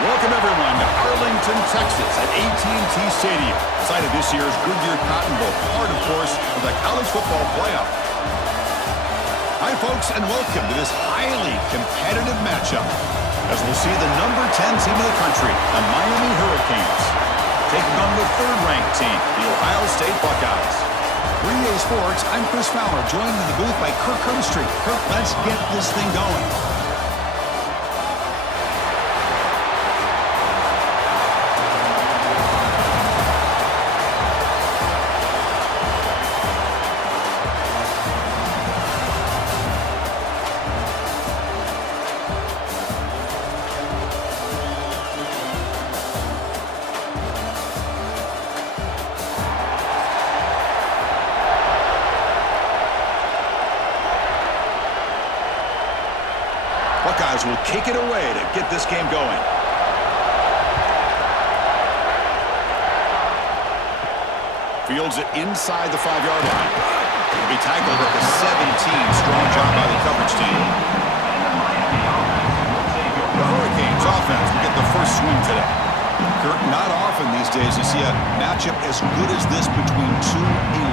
Welcome, everyone, to Arlington, Texas at AT&T Stadium, site of this year's Goodyear Cotton Bowl, part, of course, of the college football playoff. Hi, folks, and welcome to this highly competitive matchup as we'll see the number 10 team in the country, the Miami Hurricanes, taking on the third-ranked team, the Ohio State Buckeyes. 3A Sports, I'm Chris Fowler, joined in the booth by Kirk Herbstreit. Kirk, let's get this thing going. Buckeyes will kick it away to get this game going. Fields it inside the 5-yard line. He'll be tackled at the 17. Strong job by the coverage team. The Hurricanes offense will get the first swing today. Kirk, not often these days you see a matchup as good as this between two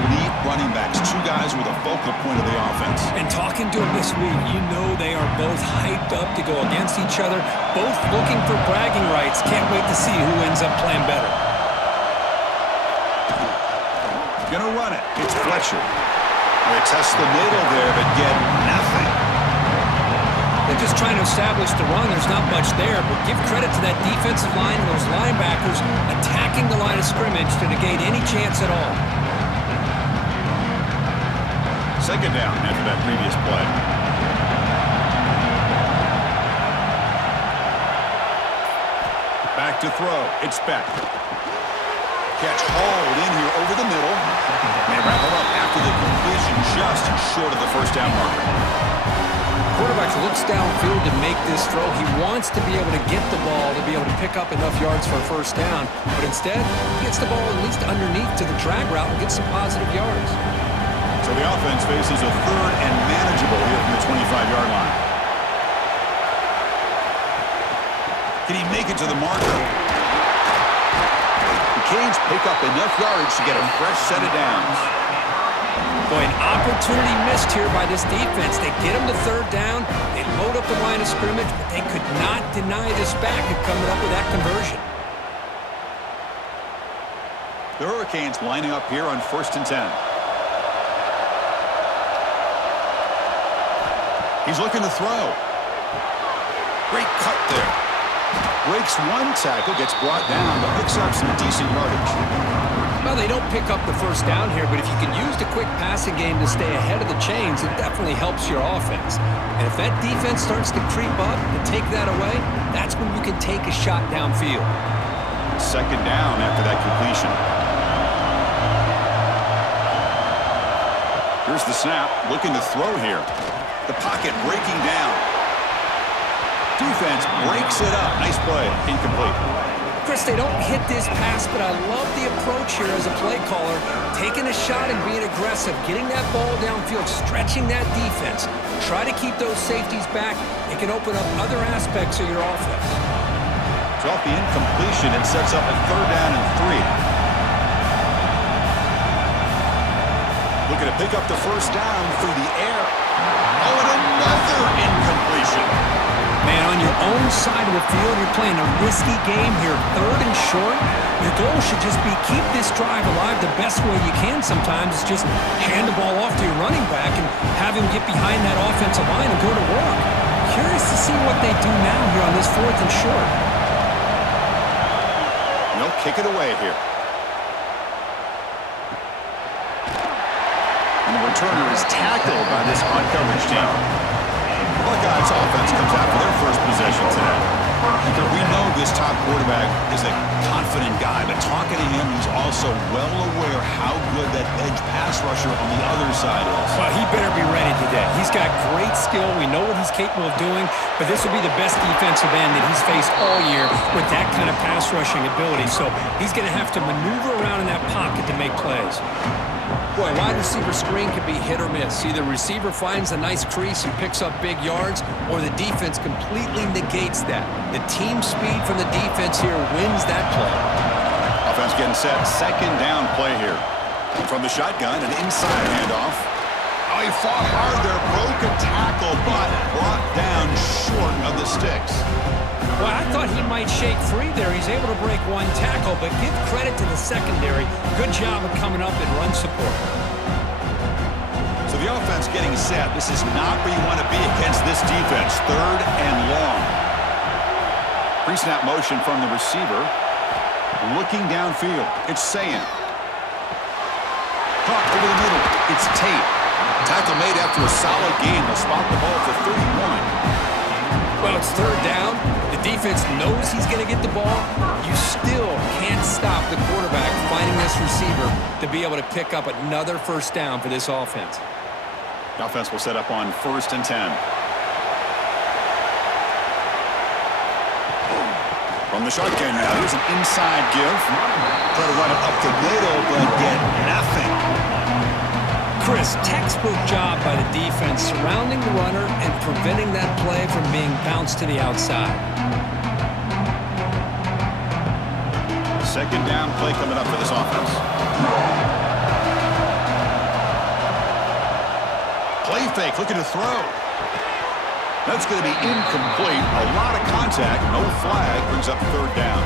elite running backs, two guys with a focal point of the offense. And talking to them this week, you know they are both hyped up to go against each other, both looking for bragging rights. Can't wait to see who ends up playing better. Gonna run it. It's Fletcher. They test the middle there, but get nothing. They're just trying to establish the run. There's not much there, but give credit to that defensive line and those linebackers attacking the line of scrimmage to negate any chance at all. Second down after that previous play. Back to throw. It's Beck. Catch hauled in here over the middle. They wrap it up after the completion, just short of the first down marker. Quarterback looks downfield to make this throw. He wants to be able to get the ball to be able to pick up enough yards for a first down, but instead, he gets the ball at least underneath to the drag route and gets some positive yards. So the offense faces a third and manageable here from the 25-yard line. Can he make it to the marker? The Canes pick up enough yards to get a fresh set of downs. Boy, an opportunity missed here by this defense. They get him to third down. They load up the line of scrimmage, but they could not deny this back of coming up with that conversion. The Hurricanes lining up here on 1st and 10. He's looking to throw. Great cut there. Breaks one tackle, gets brought down, but picks up some decent yardage. Well, they don't pick up the first down here, but if you can use the quick passing game to stay ahead of the chains, it definitely helps your offense. And if that defense starts to creep up and take that away, that's when you can take a shot downfield. Second down after that completion. Here's the snap, looking to throw here. The pocket breaking down. Defense breaks it up. Nice play. Incomplete. Chris, they don't hit this pass, but I love the approach here as a play caller. Taking a shot and being aggressive, getting that ball downfield, stretching that defense. Try to keep those safeties back. It can open up other aspects of your offense. So off the incompletion, it sets up a third down and 3. Looking to pick up the first down through the air. Oh, and another incompletion. Man, on your own side of the field, you're playing a risky game here. Third and short. Your goal should just be keep this drive alive the best way you can sometimes. Is just hand the ball off to your running back and have him get behind that offensive line and go to work. Curious to see what they do now here on this 4th and short. They'll kick it away here. And the returner is tackled by this on-coverage team. Buckeyes offense comes out for their first possession today. We know this top quarterback is a confident guy, but talking to him, he's also well aware how good that edge pass rusher on the other side is. Well, he better be ready today. He's got great skill. We know what he's capable of doing, but this will be the best defensive end that he's faced all year with that kind of pass rushing ability. So he's going to have to maneuver around in that pocket to make plays. Boy, wide receiver screen can be hit or miss. Either receiver finds a nice crease and picks up big yards, or the defense completely negates that. The team speed from the defense here wins that play. Offense getting set. Second down play here. From the shotgun, an inside handoff. Oh, he fought hard there. Broke a tackle, but brought down short of the sticks. Well, I thought he might shake free there. He's able to break one tackle, but give credit to the secondary. Good job of coming up and run support. So the offense getting set. This is not where you want to be against this defense. Third and long. Pre-snap motion from the receiver. Looking downfield. It's Sayin. Caught over the middle. It's Tate. Tackle made after a solid gain. They'll spot the ball for 31. Well, it's third down. The defense knows he's going to get the ball. You still can't stop the quarterback finding this receiver to be able to pick up another first down for this offense. The offense will set up on 1st and 10. From the shotgun now, here's an inside give. Try to run it up the middle, but get nothing. Chris, textbook job by the defense surrounding the runner and preventing that play from being bounced to the outside. Second down play coming up for this offense. Play fake, looking to throw. That's going to be incomplete. A lot of contact, no flag, brings up third down.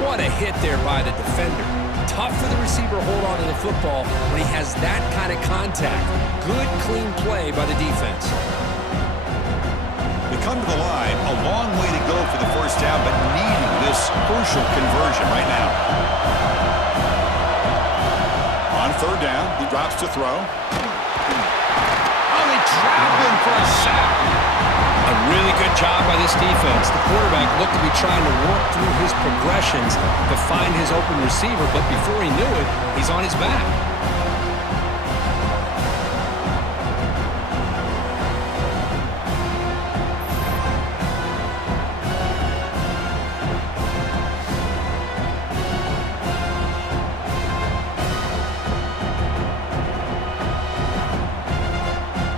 What a hit there by the defender. Tough for the receiver to hold on to the football when he has that kind of contact. Good, clean play by the defense. They come to the line, a long way to go for the first down, but needing this crucial conversion right now. On third down, he drops to throw. Oh, they trap him for a sack. A really good job by this defense. The quarterback looked to be trying to work through his progressions to find his open receiver, but before he knew it, he's on his back.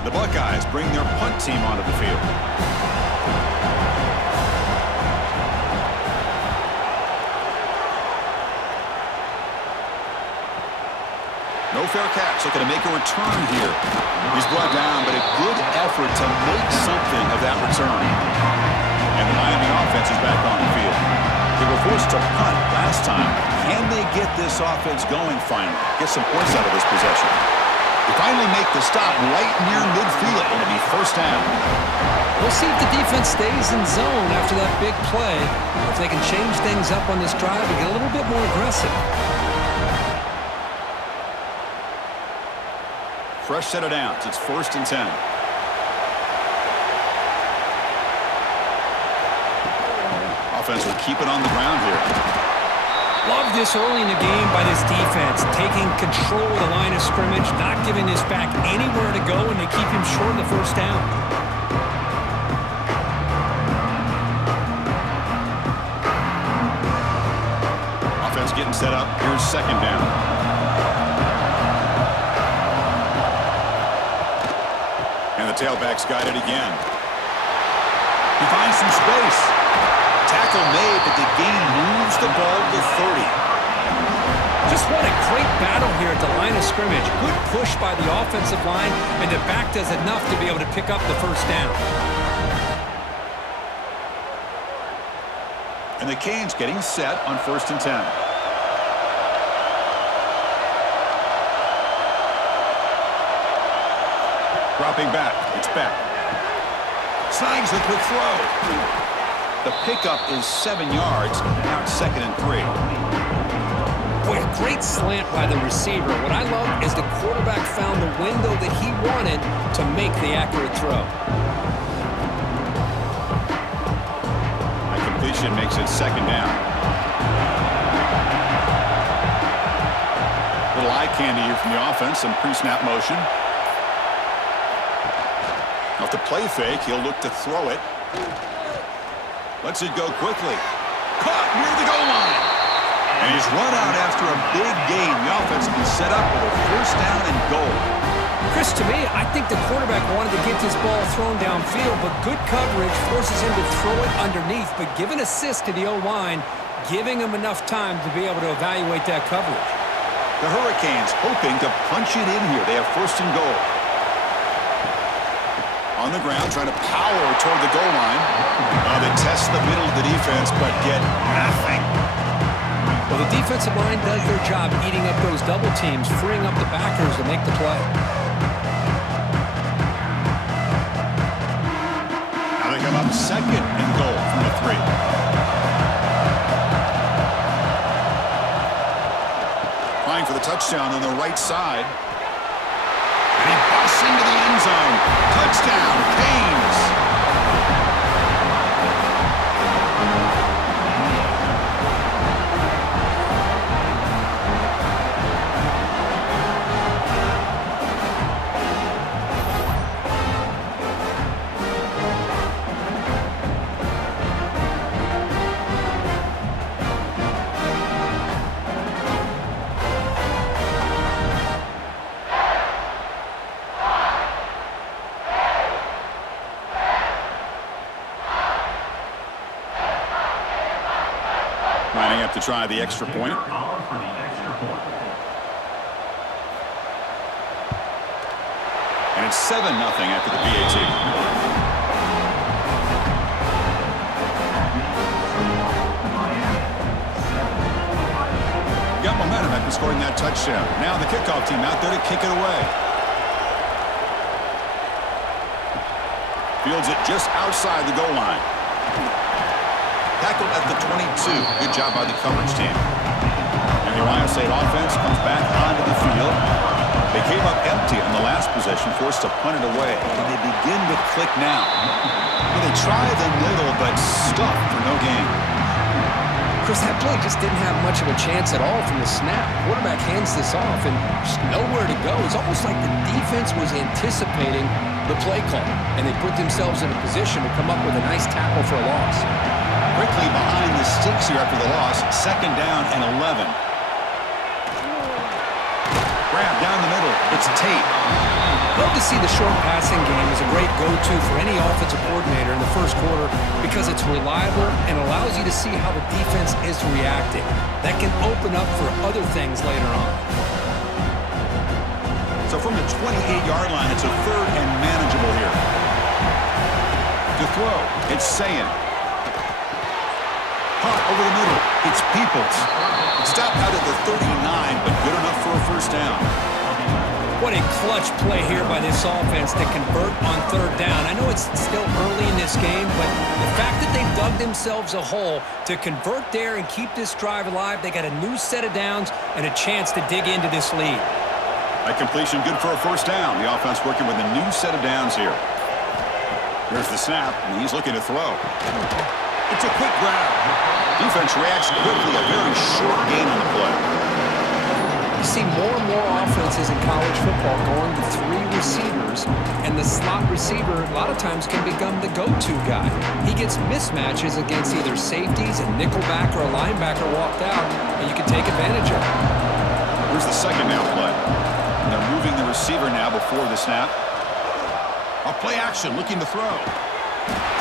The Buckeyes bring their punt team onto the field. No fair catch. Looking to make a return here. He's brought down, but a good effort to make something of that return. And the Miami offense is back on the field. They were forced to punt last time. Can they get this offense going finally? Get some points out of this possession. They finally make the stop right near midfield. It'll be first down. We'll see if the defense stays in zone after that big play. If they can change things up on this drive and get a little bit more aggressive. Fresh set of downs. It's 1st and 10. Offense will keep it on the ground here. Love this early in the game by this defense, taking control of the line of scrimmage, not giving this back anywhere to go, and they keep him short of the first down. Offense getting set up. Here's second down. And the tailback's got it again. He finds some space. Tackle made, but the gain moves the ball to 30. Just what a great battle here at the line of scrimmage. Good push by the offensive line, and the back does enough to be able to pick up the first down. And the Canes getting set on 1st and 10. Dropping back. It's back. Signs the quick throw. The pickup is 7 yards. Now it's 2nd and 3. Boy, a great slant by the receiver. What I love is the quarterback found the window that he wanted to make the accurate throw. That completion makes it 2nd down. Little eye candy here from the offense. Some pre-snap motion. Off the play fake, he'll look to throw it. Lets it go quickly. Caught near the goal line. And he's run out after a big gain. The offense will be set up with a first down and goal. Chris, to me, I think the quarterback wanted to get this ball thrown downfield, but good coverage forces him to throw it underneath. But give an assist to the O-line, giving him enough time to be able to evaluate that coverage. The Hurricanes hoping to punch it in here. They have first and goal. On the ground, trying to power toward the goal line. They test the middle of the defense, but get nothing. Well, the defensive line does their job eating up those double teams, freeing up the backers to make the play. Now they come up second and goal from the 3. Trying for the touchdown on the right side. And he busts into the end zone. Touchdown, Canes. Lining up to try the extra point. And it's 7-0 after the PAT. Got momentum after scoring that touchdown. Now the kickoff team out there to kick it away. Fields it just outside the goal line. Tackled at the 22. Good job by the coverage team. And the Ohio State offense comes back onto the field. They came up empty on the last possession, forced to punt it away. And they begin to click now. They try the middle, but stuck for no gain. Chris, that play just didn't have much of a chance at all from the snap. Quarterback hands this off and just nowhere to go. It's almost like the defense was anticipating the play call, and they put themselves in a position to come up with a nice tackle for a loss. Quickly behind the sticks here after the loss. Second down and 11. Grab down the middle. It's Tate. Love to see the short passing game as a great go-to for any offensive coordinator in the first quarter because it's reliable and allows you to see how the defense is reacting. That can open up for other things later on. So from the 28-yard line, it's a third and manageable here. To throw, it's Sayin. Caught over the middle, it's Peoples. Stopped out at the 39, but good enough for a first down. What a clutch play here by this offense to convert on third down. I know it's still early in this game, but the fact that they dug themselves a hole to convert there and keep this drive alive, they got a new set of downs and a chance to dig into this lead. That completion good for a first down. The offense working with a new set of downs here. Here's the snap, and he's looking to throw. It's a quick grab. Defense reacts quickly, a very short gain on the play. You see more and more offenses in college football going to 3 receivers, and the slot receiver a lot of times can become the go-to guy. He gets mismatches against either safeties, a nickelback, or a linebacker walked out, and you can take advantage of it. Here's the second down play. And they're moving the receiver now before the snap. A play action, looking to throw.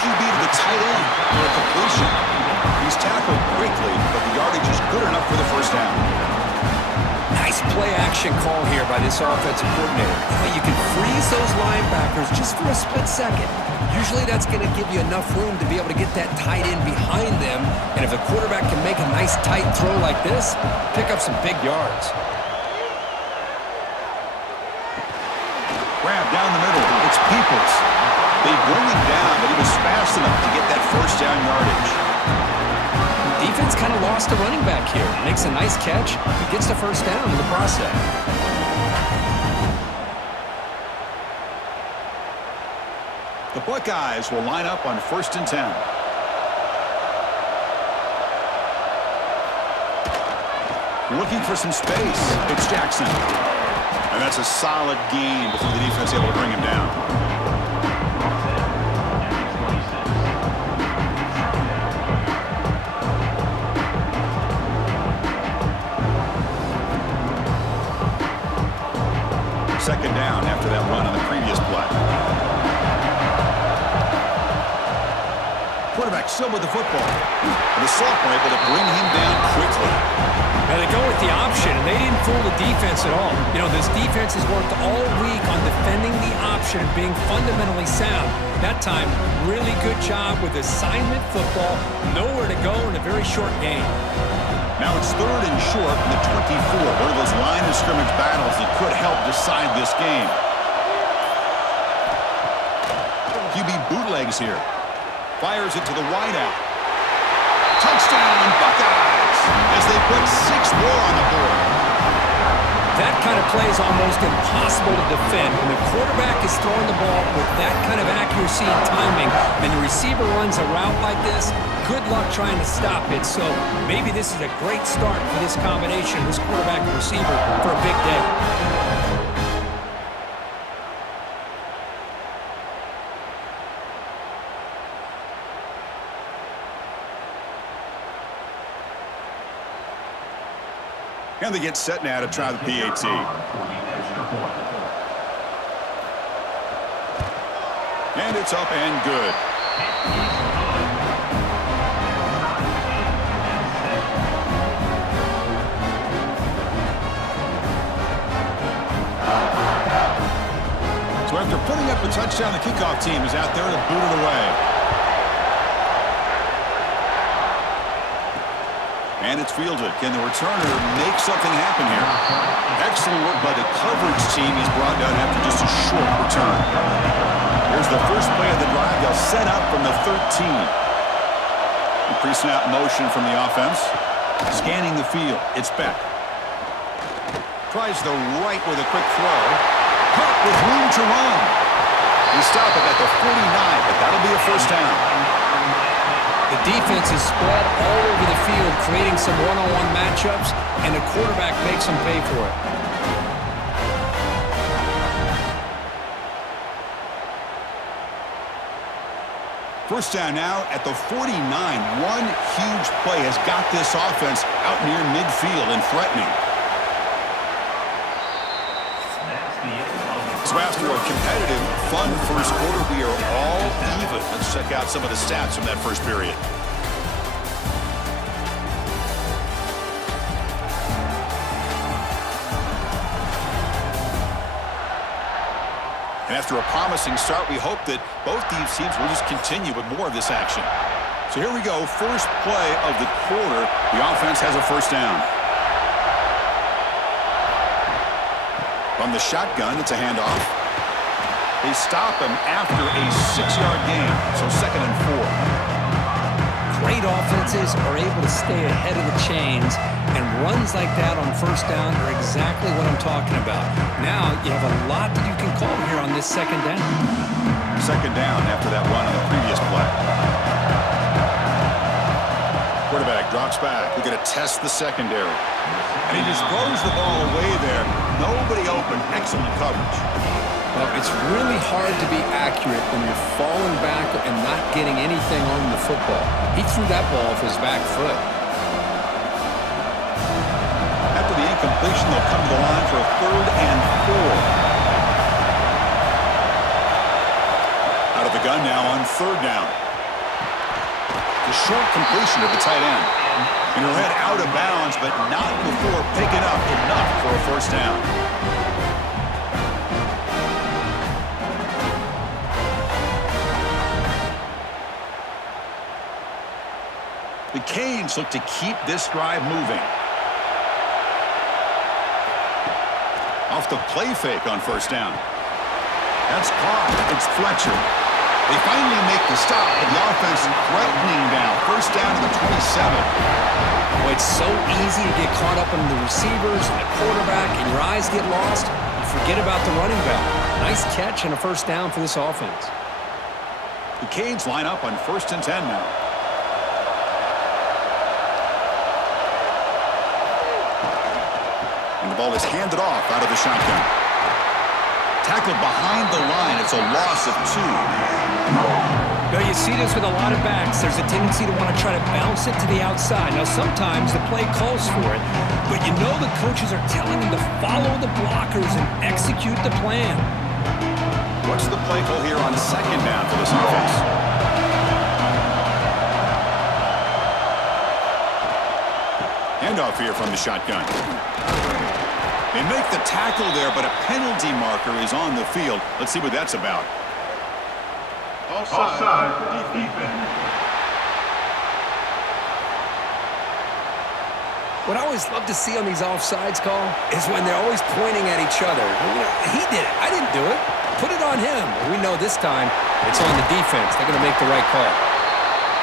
QB to the tight end for a completion. He's tackled quickly, but the yardage is good enough for the first down. Nice play-action call here by this offensive coordinator. You can freeze those linebackers just for a split second. Usually that's going to give you enough room to be able to get that tight end behind them. And if the quarterback can make a nice tight throw like this, pick up some big yards. Grab down the middle. It's Peoples. They bring him down, but he was fast enough to get that first down yardage. Defense kind of lost a running back here. Makes a nice catch. Gets the first down in the process. The Buckeyes will line up on 1st and 10. Looking for some space. It's Jackson. And that's a solid gain before the defense able to bring him down. still with the football. And the sophomore able to bring him down quickly. And they go with the option, and they didn't fool the defense at all. You know, this defense has worked all week on defending the option and being fundamentally sound. That time, really good job with assignment football. Nowhere to go in a very short game. Now it's 3rd and short from the 24. One of those line of scrimmage battles that could help decide this game. QB bootlegs here. Fires it to the wideout. Touchdown, Buckeyes! As they put 6 more on the board. That kind of play is almost impossible to defend. When the quarterback is throwing the ball with that kind of accuracy and timing, and the receiver runs a route like this, good luck trying to stop it. So maybe this is a great start for this combination, this quarterback and receiver, for a big day. And they get set now to try the PAT. And it's up and good. So after putting up a touchdown, the kickoff team is out there to boot it away. And it's fielded. Can the returner make something happen here? Excellent work by the coverage team. He's brought down after just a short return. Here's the first play of the drive. They'll set up from the 13. Pre-snap motion from the offense. Scanning the field. It's Beck. Tries the right with a quick throw. Hurt with room to run. We stop it at the 49, but that'll be a first down. The defense is spread all over the field, creating some one-on-one matchups, and the quarterback makes them pay for it. First down now at the 49. One huge play has got this offense out near midfield and threatening. So after a competitive, fun first quarter, we are all even. Let's check out some of the stats from that first period. And after a promising start, we hope that both these teams will just continue with more of this action. So here we go. First play of the quarter. The offense has a first down. From the shotgun, it's a handoff. They stop him after a 6-yard gain, so 2nd and 4. Great offenses are able to stay ahead of the chains, and runs like that on first down are exactly what I'm talking about. Now you have a lot that you can call here on this 2nd down. 2nd down after that run on the previous play. Quarterback drops back. We're going to test the secondary. And he just throws the ball away there. Nobody open. Excellent coverage. Well, it's really hard to be accurate when you're falling back and not getting anything on the football. He threw that ball off his back foot. After the incompletion, they'll come to the line for a 3rd and 4. Out of the gun now on 3rd down. The short completion to the tight end. And he'll head out of bounds, but not before picking up enough for a first down. The Canes look to keep this drive moving. Off the play fake on first down. That's caught. It's Fletcher. They finally make the stop, and the offense threatening down. First down to the 27. Well, it's so easy to get caught up in the receivers and the quarterback, and your eyes get lost. You forget about the running back. Nice catch and a first down for this offense. The Canes line up on 1st and 10 now. And the ball is handed off out of the shotgun. Tackled behind the line. It's a loss of 2. Now, you see this with a lot of backs. There's a tendency to want to try to bounce it to the outside. Now, sometimes the play calls for it, but you know the coaches are telling them to follow the blockers and execute the plan. What's the play call here on 2nd down for this offense? Handoff here from the shotgun. They make the tackle there, but a penalty marker is on the field. Let's see what that's about. Offside defense. What I always love to see on these offsides call is when they're always pointing at each other. He did it. I didn't do it. Put it on him. We know this time it's on the defense. They're going to make the right call.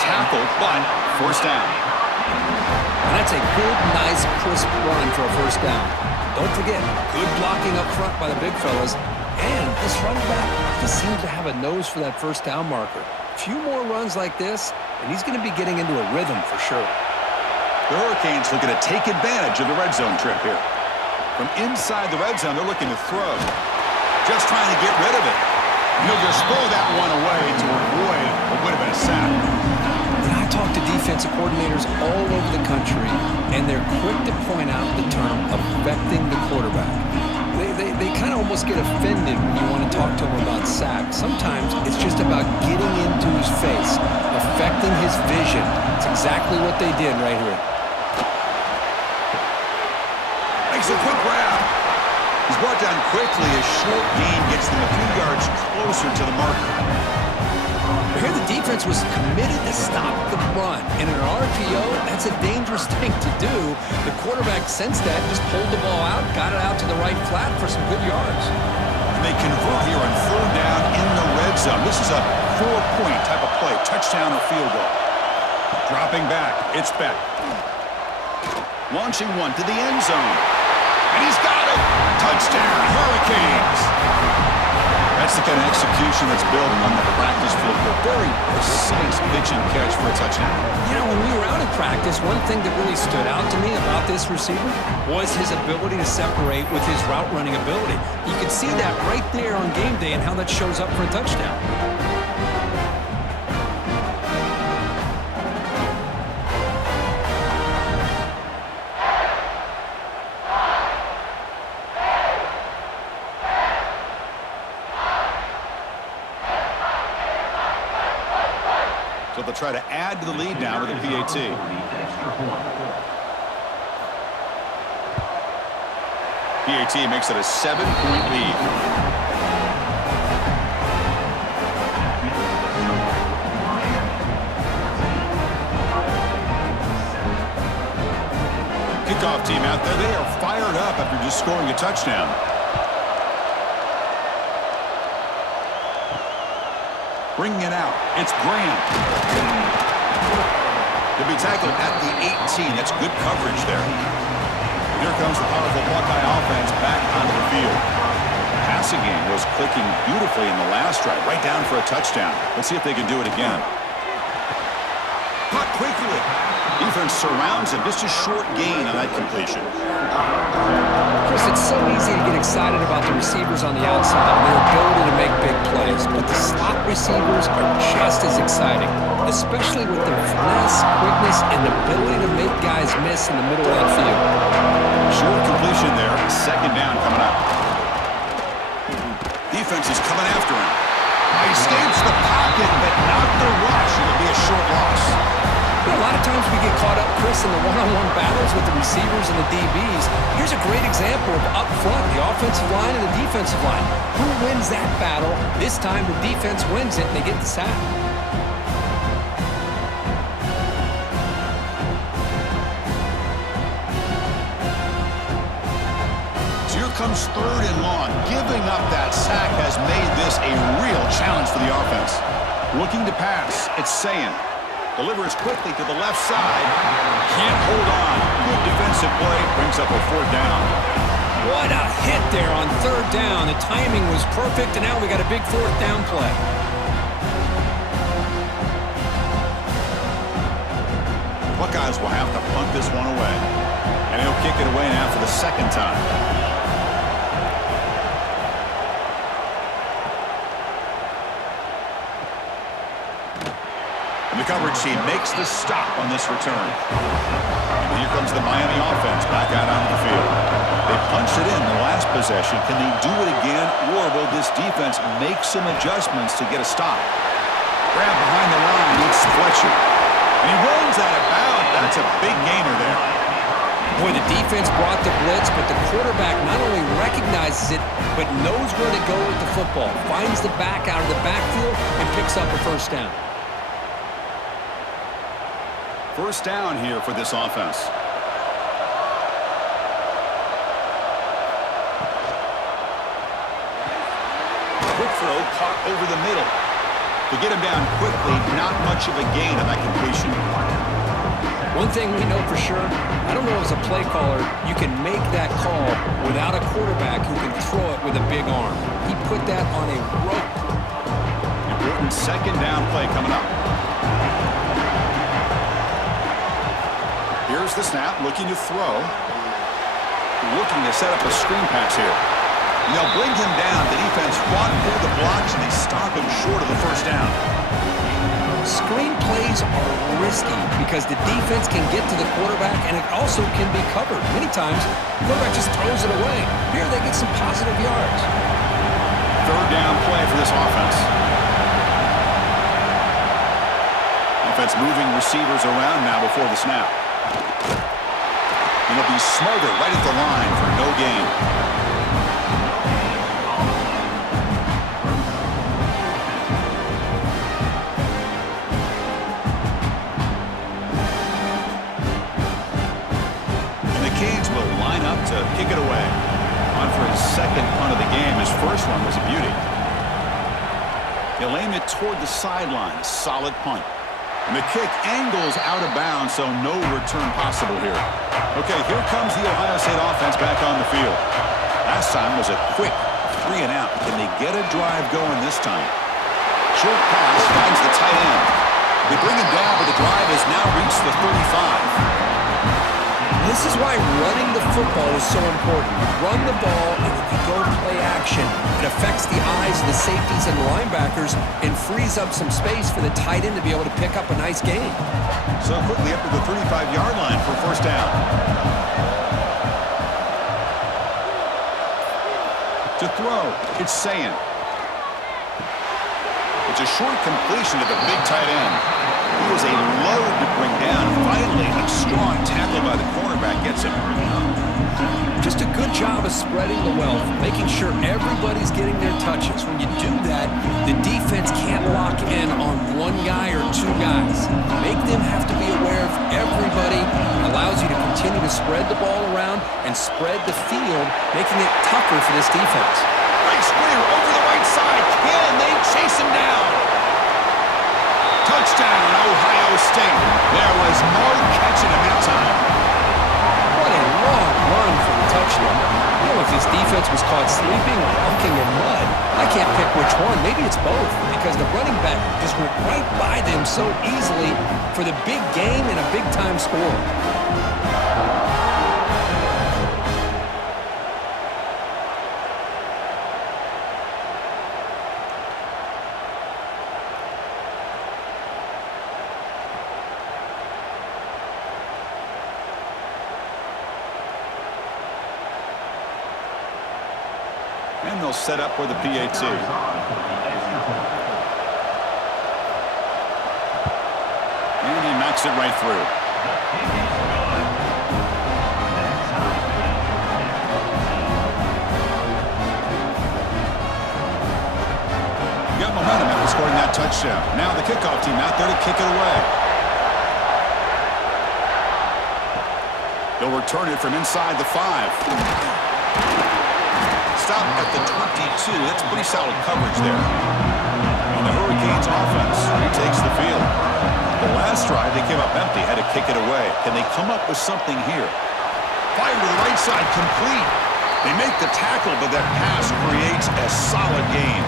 Tackle, but first down. And that's a good, nice, crisp run for a first down. Don't forget, good blocking up front by the big fellas. And this running back just seems to have a nose for that first down marker. A few more runs like this, and he's going to be getting into a rhythm for sure. The Hurricanes looking to take advantage of the red zone trip here. From inside the red zone, they're looking to throw. Just trying to get rid of it. He'll just throw that one away to avoid what would have been a sack. And I talk to defensive coordinators all over the country, and they're quick to point out the term affecting the quarterback. They kind of almost get offended when you want to talk to them about sacks. Sometimes it's just about getting into his face, affecting his vision. It's exactly what they did right here. Makes a quick grab. He's brought down quickly. A short gain gets them a few yards closer to the marker. Here the defense was committed to stop the run. And in an RPO, that's a dangerous thing to do. The quarterback sensed that, just pulled the ball out, got it out to the right flat for some good yards. And they convert here on third down in the red zone. This is a 4-point type of play, touchdown or field goal. Dropping back, it's Beck. Launching one to the end zone. And he's got it! Touchdown, Hurricanes! That's the kind of execution that's built on the practice field. A very precise pitch and catch for a touchdown. You know, when we were out in practice, one thing that really stood out to me about this receiver was his ability to separate with his route running ability. You could see that right there on game day and how that shows up for a touchdown. So they'll try to add to the lead now with a PAT. PAT makes it a 7-point lead. Kickoff team out there. They are fired up after just scoring a touchdown. Bringing it out. It's Graham. He'll be tackled at the 18. That's good coverage there. Here comes the powerful Buckeye offense back onto the field. The passing game was clicking beautifully in the last drive, right down for a touchdown. Let's see if they can do it again. Caught quickly. Defense surrounds him. Just a short gain on that completion. Chris, it's so easy to get excited about the receivers on the outside and their ability to make big plays, but the slot receivers are just as exciting, especially with their finesse, quickness, and ability to make guys miss in the middle of that field. Short completion there. Second down coming up. Defense is coming after him. He escapes the pocket, but not the rush. It'll be a short loss. You know, a lot of times we get caught up, Chris, in the one-on-one battles with the receivers and the DBs. Here's a great example of up front, the offensive line and the defensive line. Who wins that battle? This time the defense wins it and they get the sack. So here comes third and long. Giving up that sack has made this a real challenge for the offense. Looking to pass, it's Sayan. Delivers quickly to the left side. Can't hold on. Good defensive play. Brings up a fourth down. What a hit there on third down. The timing was perfect, and now we got a big fourth down play. Buckeyes will have to punt this one away. And he'll kick it away now for the second time. The coverage team makes the stop on this return. And here comes the Miami offense back out onto the field. They punched it in the last possession. Can they do it again, or will this defense make some adjustments to get a stop? Grab behind the line. It's Fletcher. And he runs out of bounds. That's a big gainer there. Boy, the defense brought the blitz, but the quarterback not only recognizes it, but knows where to go with the football. Finds the back out of the backfield and picks up a first down. First down here for this offense. Quick throw caught over the middle. To get him down quickly, not much of a gain on that completion. One thing we know for sure, I don't know as a play caller, you can make that call without a quarterback who can throw it with a big arm. He put that on a rope. Important second down play coming up. Here's the snap, looking to throw. Looking to set up a screen pass here. And they'll bring him down. The defense fought through the blocks, and they stop him short of the first down. Screen plays are risky because the defense can get to the quarterback, and it also can be covered. Many times, the quarterback just throws it away. Here they get some positive yards. Third down play for this offense. Offense moving receivers around now before the snap. And he'll be smarter right at the line for no gain. And the Canes will line up to kick it away. On for his second punt of the game. His first one was a beauty. He'll aim it toward the sideline. Solid punt. And the kick angles out of bounds, so no return possible here. Okay, here comes the Ohio State offense back on the field. Last time was a quick 3 and out. Can they get a drive going this time? Short pass finds the tight end. They bring him down, but the drive has now reached the 35. This is why running the football is so important. Run the ball, and if you go play action, it affects the eyes of the safeties and the linebackers and frees up some space for the tight end to be able to pick up a nice gain. So quickly up to the 35-yard line for first down. To throw, it's Sayin. It's a short completion to the big tight end. He was a load to bring down. Finally, a strong tackle by the cornerback gets him. Just a good job of spreading the wealth, making sure everybody's getting their touches. When you do that, the defense can't lock in on one guy or two guys. Make them have to be aware of everybody. It allows you to continue to spread the ball around and spread the field, making it tougher for this defense. Nice clear over the right side. Can they chase him down? Touchdown, Ohio State. There was no catching him in time. What a long run for the touchdown. You know, if his defense was caught sleeping or walking in mud, I can't pick which one. Maybe it's both, because the running back just went right by them so easily for the big gain and a big-time score. And they'll set up for the PAT. And he knocks it right through. Got momentum after scoring that touchdown. Now the kickoff team out there to kick it away. They'll return it from inside the 5. Stop at the 22. That's pretty solid coverage there. And the Hurricanes offense retakes the field. The last drive, they came up empty, had to kick it away. Can they come up with something here? Fire to the right side, complete. They make the tackle, but that pass creates a solid gain.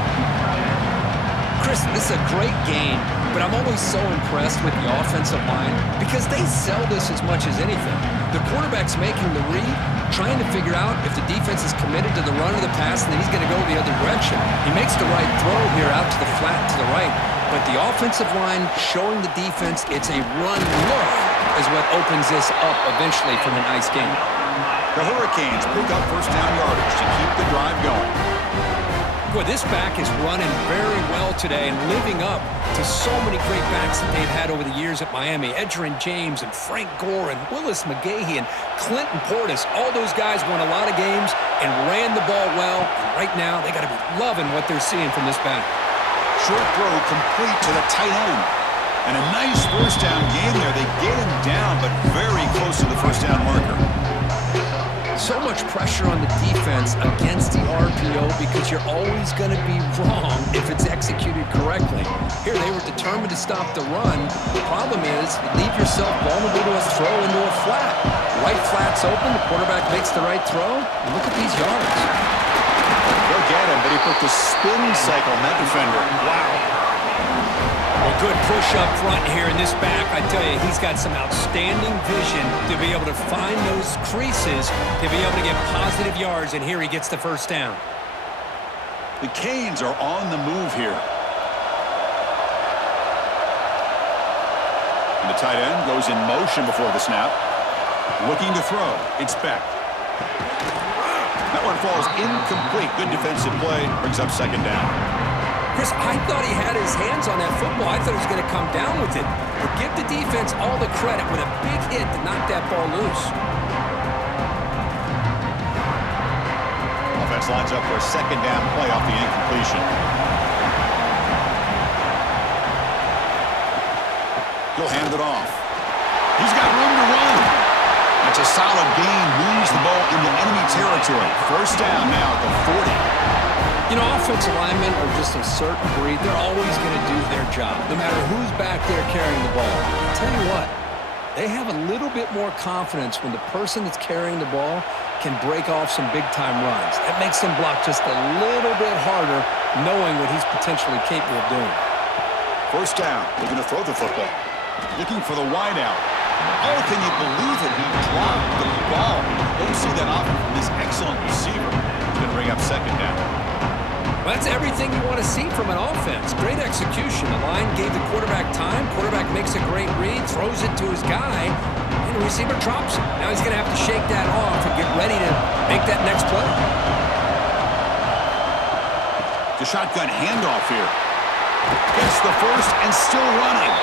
Chris, this is a great game, but I'm always so impressed with the offensive line because they sell this as much as anything. The quarterback's making the read, trying to figure out if the defense is committed to the run or the pass, and then he's going to go the other direction. He makes the right throw here out to the flat to the right, but the offensive line showing the defense it's a run look is what opens this up eventually from a nice game. The Hurricanes pick up first down yardage to keep the drive going. Boy, this back is running very well today and living up to so many great backs that they've had over the years at Miami. Edgerrin James and Frank Gore and Willis McGahee and Clinton Portis. All those guys won a lot of games and ran the ball well. And right now, they got to be loving what they're seeing from this back. Short throw complete to the tight end. And a nice first down gain there. They get him down, but very close to the first down marker. So much pressure on the defense against the RPO because you're always going to be wrong if it's executed correctly. Here, they were determined to stop the run. The problem is you leave yourself vulnerable to a throw into a flat. Right flat's open. The quarterback makes the right throw. Look at these yards. Go get him, but he put the spin cycle on that defender. Wow. Well, good push up front here in this back. I tell you, he's got some outstanding vision to be able to find those creases, to be able to get positive yards, and here he gets the first down. The Canes are on the move here. And the tight end goes in motion before the snap. Looking to throw. It's Beck. That one falls incomplete. Good defensive play. Brings up second down. Chris, I thought he had his hands on that football. I thought he was going to come down with it. But give the defense all the credit with a big hit to knock that ball loose. Offense lines up for a second down play off the incompletion. He'll hand it off. He's got room to run. That's a solid gain. Moves the ball into enemy territory. First down now at the 40. You know, offensive linemen are just a certain breed. They're always going to do their job, no matter who's back there carrying the ball. I'll tell you what, they have a little bit more confidence when the person that's carrying the ball can break off some big-time runs. That makes them block just a little bit harder, knowing what he's potentially capable of doing. First down, looking to throw the football. Looking for the wideout. Oh, can you believe it? He dropped the ball. Don't see that often from this excellent receiver. He's going to bring up second down. Well, that's everything you want to see from an offense. Great execution. The line gave the quarterback time. Quarterback makes a great read, throws it to his guy, and the receiver drops it. Now he's going to have to shake that off and get ready to make that next play. The shotgun handoff here. Gets the first and still running.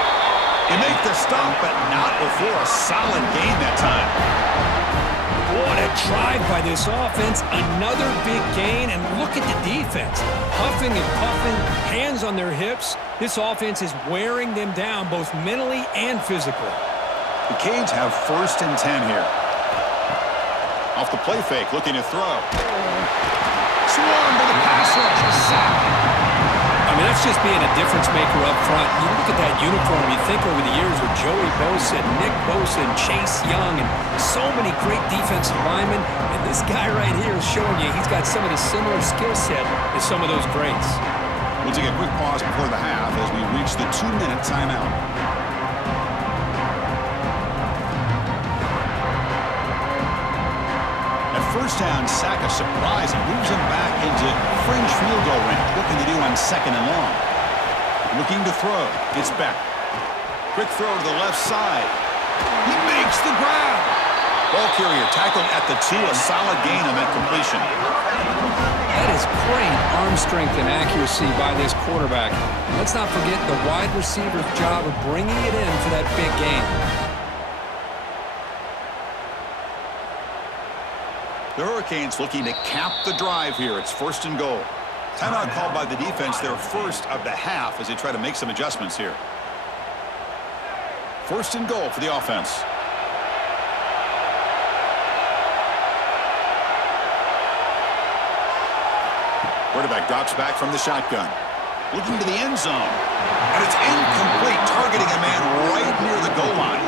They make the stop, but not before a solid gain that time. What a drive by this offense. Another big gain, and look at the defense. Huffing and puffing, hands on their hips. This offense is wearing them down both mentally and physically. The Canes have first and 10 here. Off the play fake, looking to throw. Swarm to the pass rush, a sack. I mean, that's just being a difference maker up front. You look at that uniform, you think over the years with Joey Bosa, Nick Bosa, and Chase Young, and so many great defensive linemen. And this guy right here is showing you he's got some of the similar skill set as some of those greats. We'll take a quick pause before the half as we reach the 2-minute timeout. First down, sack a surprise and moves him back into fringe field goal range. What can they do on second and long? Looking to throw. It's back. Quick throw to the left side. He makes the grab. Ball carrier tackled at the 2. A solid gain on that completion. That is great arm strength and accuracy by this quarterback. Let's not forget the wide receiver's job of bringing it in for that big gain. The Hurricanes looking to cap the drive here. It's first and goal. Timeout called by the defense, their first of the half as they try to make some adjustments here. First and goal for the offense. Quarterback drops back from the shotgun. Looking to the end zone. And it's incomplete, targeting a man right near the goal line.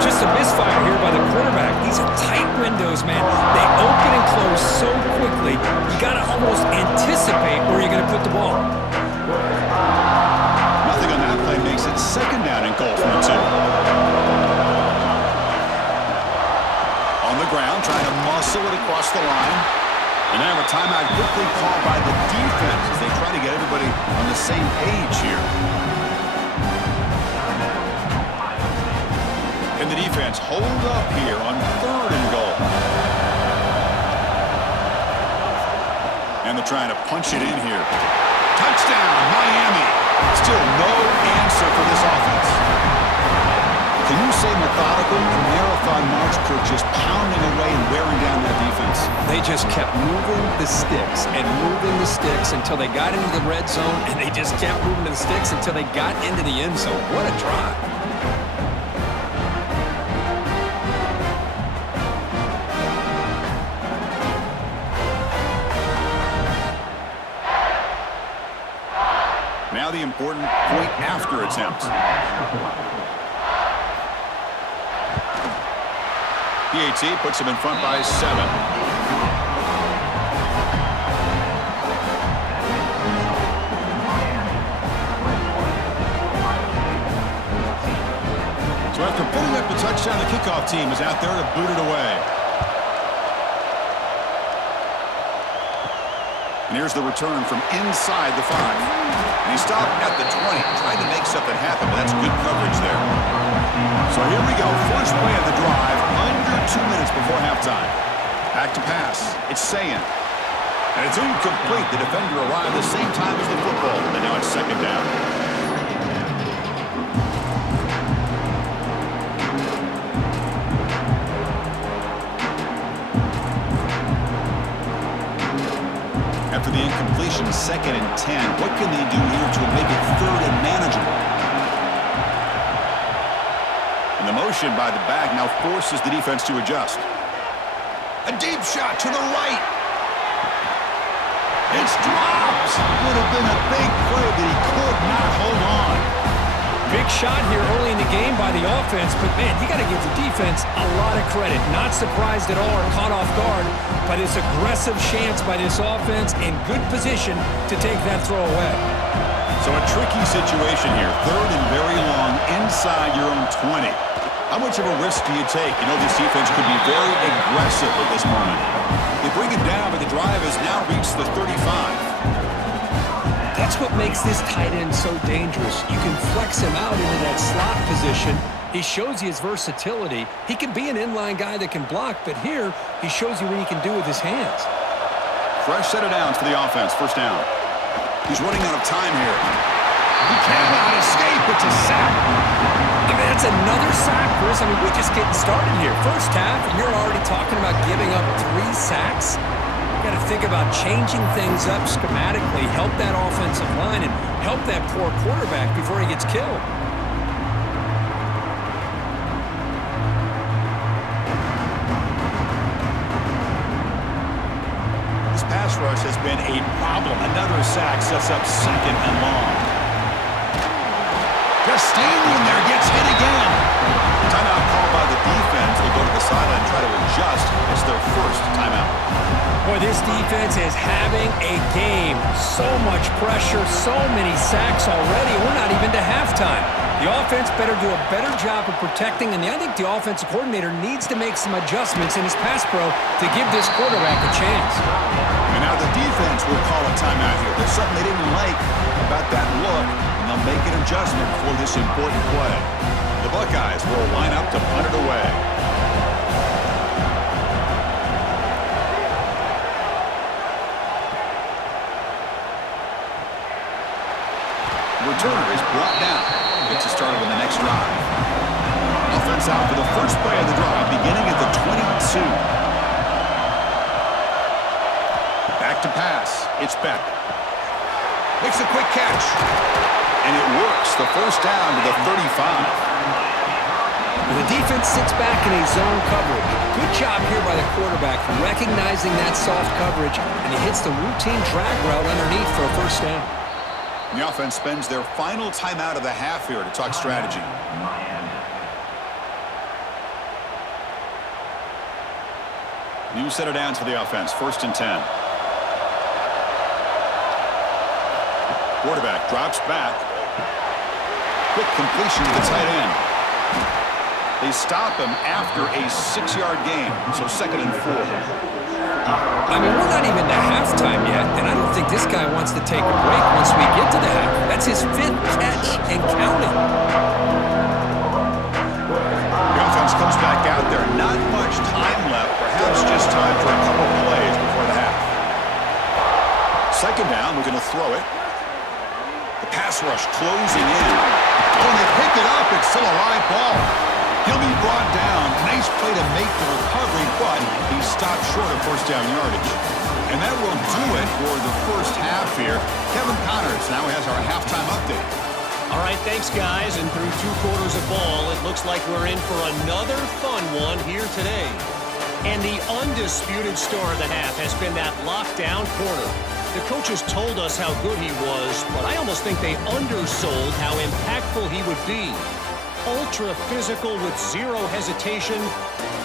Just a misfire here by the quarterback. These are tight windows, man. They open and close so quickly. You got to almost anticipate where you're going to put the ball. Nothing on that play makes it second down and goal from the 2. On the ground, trying to muscle it across the line. And now a timeout quickly called by the defense as they try to get everybody on the same page here. And the defense hold up here on third and goal. And And they're trying to punch it in here. Touchdown, Miami. Still no answer for this offense. Can you say methodical? A marathon march per just pounding away and wearing down that defense. They just kept moving the sticks and moving the sticks until they got into the red zone, and they just kept moving the sticks until they got into the end zone. What a drive. Now the important point after attempt. PAT puts him in front by 7. So after putting up the touchdown, the kickoff team is out there to boot it away. And here's the return from inside the 5. And he stopped at the 20, trying to make something happen, but that's good coverage there. So here we go, first play of the drive, under 2 minutes before halftime. Back to pass, it's Sayan. And it's incomplete. The defender arrived the same time as the football, and now it's second down. After the incompletion, 2nd and 10. What can they do here to make it 3rd and manageable? And the motion by the back now forces the defense to adjust. A deep shot to the right. It's dropped. Would have been a big play, but he could not hold on. Big shot here early in the game by the offense, but man, you got to give the defense a lot of credit. Not surprised at all or caught off guard by this aggressive chance by this offense in good position to take that throw away. So a tricky situation here. 3rd and very long inside your own 20. How much of a risk do you take? You know, this defense could be very aggressive at this moment. They bring it down, but the drive has now reached the 35. That's what makes this tight end so dangerous. You can flex him out into that slot position. He shows you his versatility. He can be an inline guy that can block, but here he shows you what he can do with his hands. Fresh set of downs for the offense. First down. He's running out of time here. He cannot escape. It's a sack. I mean, that's another sack, Chris. I mean, we're just getting started here. First half, and you're already talking about giving up 3 sacks. You got to think about changing things up schematically, help that offensive line, and help that poor quarterback before he gets killed. This pass rush has been a problem. Another sack sets up 2nd and long. Just standing there, gets hit again. Timeout called by the defense. They go to the sideline and try to adjust. It's their first timeout. Boy, this defense is having a game. So much pressure, so many sacks already. We're not even to halftime. The offense better do a better job of protecting, and I think the offensive coordinator needs to make some adjustments in his pass pro to give this quarterback a chance. And now the defense will call a timeout here. There's something they didn't like about that look, and they'll make an adjustment for this important play. The Buckeyes will line up to punt it away. Returner is brought down. Gets us started on the next drive. Offense out for the first play of the drive, beginning at the 22. Back to pass. It's Beck. Makes a quick catch. And it works. The first down to the 35. The defense sits back in a zone coverage. Good job here by the quarterback recognizing that soft coverage, and he hits the routine drag route underneath for a first down. The offense spends their final timeout of the half here to talk strategy. New set of downs for the offense. 1st and 10. Quarterback drops back. Quick completion to the tight end. They stop him after a 6-yard gain, so 2nd and 4. I mean, we're not even to halftime yet, and I don't think this guy wants to take a break once we get to the half. That's his 5th catch and counting. The offense comes back out there. Not much time left. Perhaps just time for a couple plays before the half. second down, we're going to throw it. The pass rush closing in. Oh, and they pick it up. It's still a live ball. He'll be brought down. Nice play to make the recovery, but he stopped short of first down yardage. And that will do it for the first half here. Kevin Connors now has our halftime update. All right, thanks, guys. And through 2 quarters of ball, it looks like we're in for another fun one here today. And the undisputed star of the half has been that lockdown corner. The coaches told us how good he was, but I almost think they undersold how impactful he would be. Ultra physical with zero hesitation.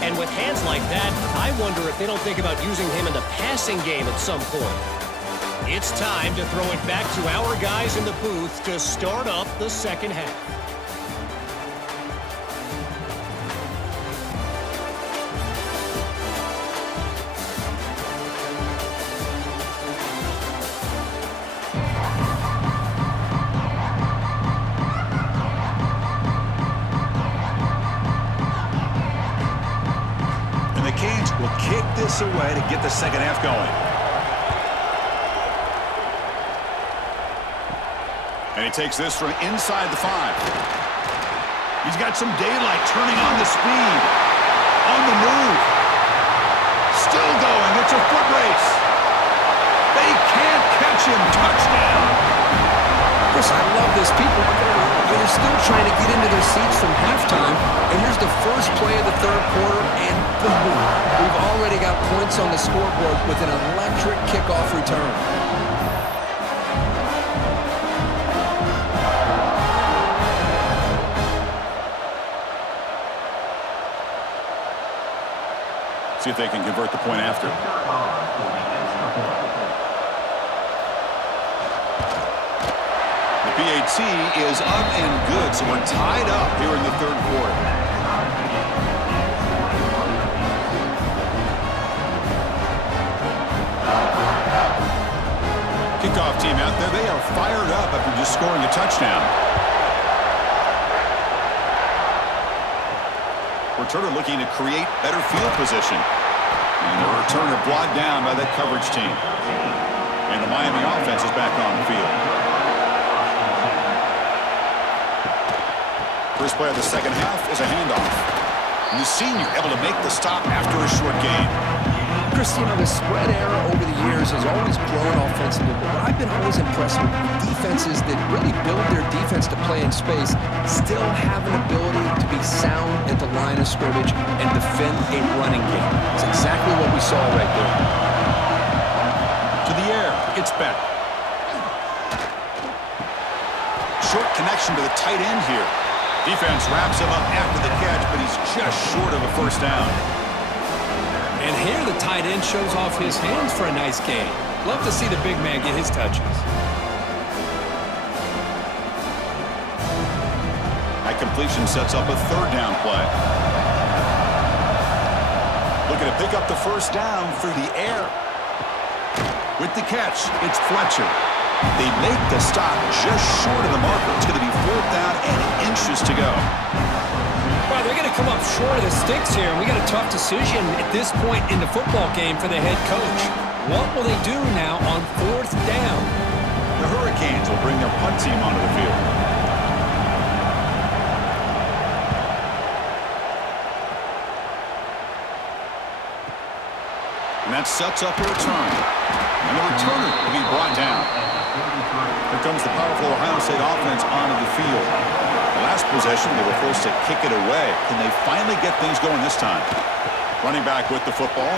And with hands like that, I wonder if they don't think about using him in the passing game at some point. It's time to throw it back to our guys in the booth to start up the second half. Away to get the second half going. And he takes this from inside the 5. He's got some daylight turning on the speed. On the move. Still going. It's a foot race. They can't catch him. Touchdown. Chris, I love this. People they're still trying to get into their seats from halftime. And here's the first play of the third quarter, and boom. We've already got points on the scoreboard with an electric kickoff return. See if they can convert the point after. The PAT is up and good, so we're tied up here in the third quarter. Kickoff team out there, they are fired up after just scoring a touchdown. Returner looking to create better field position. And the returner brought down by that coverage team. And the Miami offense is back on the field. First play of the second half is a handoff. And the senior able to make the stop after a short gain. Chris, the spread era over the years has always grown offensively, but I've been always impressed with defenses that really build their defense to play in space, still have an ability to be sound at the line of scrimmage and defend a running game. It's exactly what we saw right there. To the air, it's back. Short connection to the tight end here. Defense wraps him up after the catch, but he's just short of a first down. And here the tight end shows off his hands for a nice gain. Love to see the big man get his touches. That completion sets up a third down play. Looking to pick up the first down through the air. With the catch, it's Fletcher. They make the stop just short of the marker. It's going to be 4th down and inches to go. Well, they're going to come up short of the sticks here, and we got a tough decision at this point in the football game for the head coach. What will they do now on 4th down? The Hurricanes will bring their punt team onto the field. And that sets up a return. And the returner will be brought down. Here comes the powerful Ohio State offense onto the field. Last possession, they were forced to kick it away. Can they finally get things going this time? Running back with the football.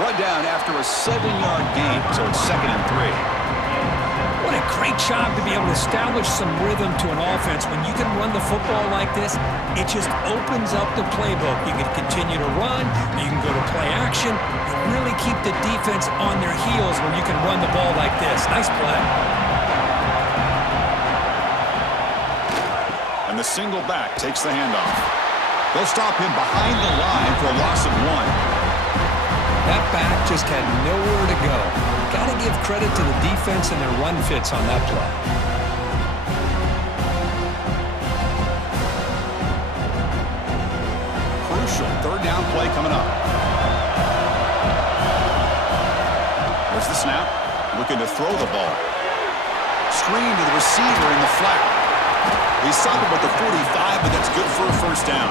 Brought down after a 7-yard gain, so it's 2nd and 3. What a great job to be able to establish some rhythm to an offense. When you can run the football like this, it just opens up the playbook. You can continue to run. You can go to play action. You really keep the defense on their heels when you can run the ball like this. Nice play. And the single back takes the handoff. They'll stop him behind the line for a loss of 1. That back just had nowhere to go. Got to give credit to the defense and their run fits on that play. Crucial 3rd down play coming up. There's the snap. Looking to throw the ball. Screen to the receiver in the flat. He stopped him with the 45, but that's good for a first down.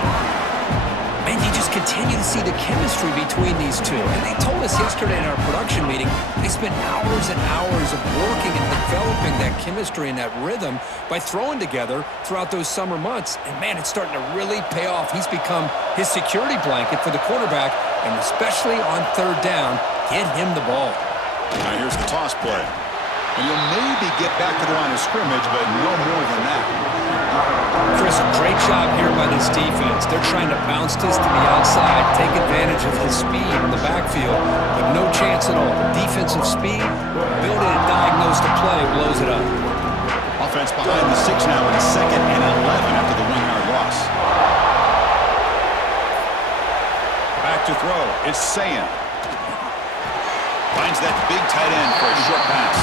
And you just continue to see the chemistry between these two. And they told us yesterday in our production meeting, they spent hours and hours of working and developing that chemistry and that rhythm by throwing together throughout those summer months. And, man, it's starting to really pay off. He's become his security blanket for the quarterback, and especially on third down, get him the ball. Now here's the toss play. And you'll maybe get back to the line of scrimmage, but no more than that. Chris, great job here by this defense. They're trying to bounce this to the outside, take advantage of his speed in the backfield, but no chance at all. Defensive speed, build it and diagnose the play, blows it up. Offense behind the 6 now in 2nd and 11 after the 1-yard loss. Back to throw. It's Sayan. Finds that big tight end for a short pass.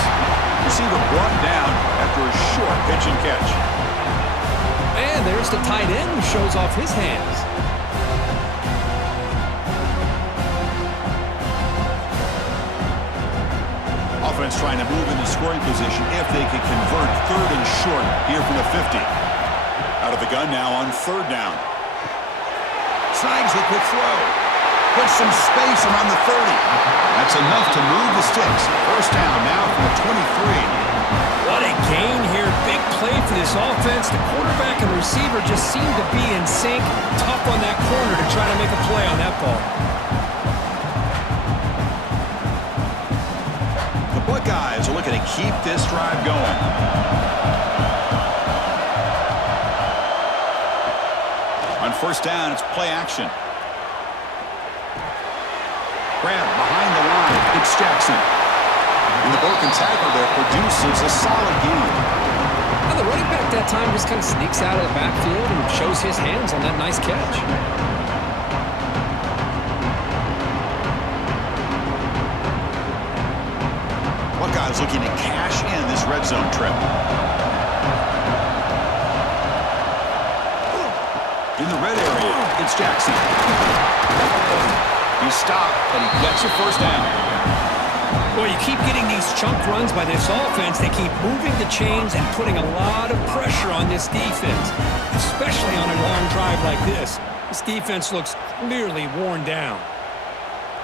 Receiver brought down after a short pitch and catch. And there's the tight end who shows off his hands. Offense trying to move into scoring position if they can convert 3rd and short here from the 50. Out of the gun now on 3rd down. Snags the quick throw. Puts some space around the 30. That's enough to move the sticks. First down now from the 23. What a gain here. Big play for this offense. The quarterback and receiver just seem to be in sync. Tough on that corner to try to make a play on that ball. The Buckeyes are looking to keep this drive going. On first down, it's play action. Grab behind the line. It's Jackson. And the broken tackle there produces a solid gain. Well, the running back that time just kind of sneaks out of the backfield and shows his hands on that nice catch. Buckeyes looking to cash in this red zone trip. In the red area, it's Jackson. He stopped, and he gets a first down. Well, you keep getting these chunk runs by this offense. They keep moving the chains and putting a lot of pressure on this defense, especially on a long drive like this. This defense looks clearly worn down.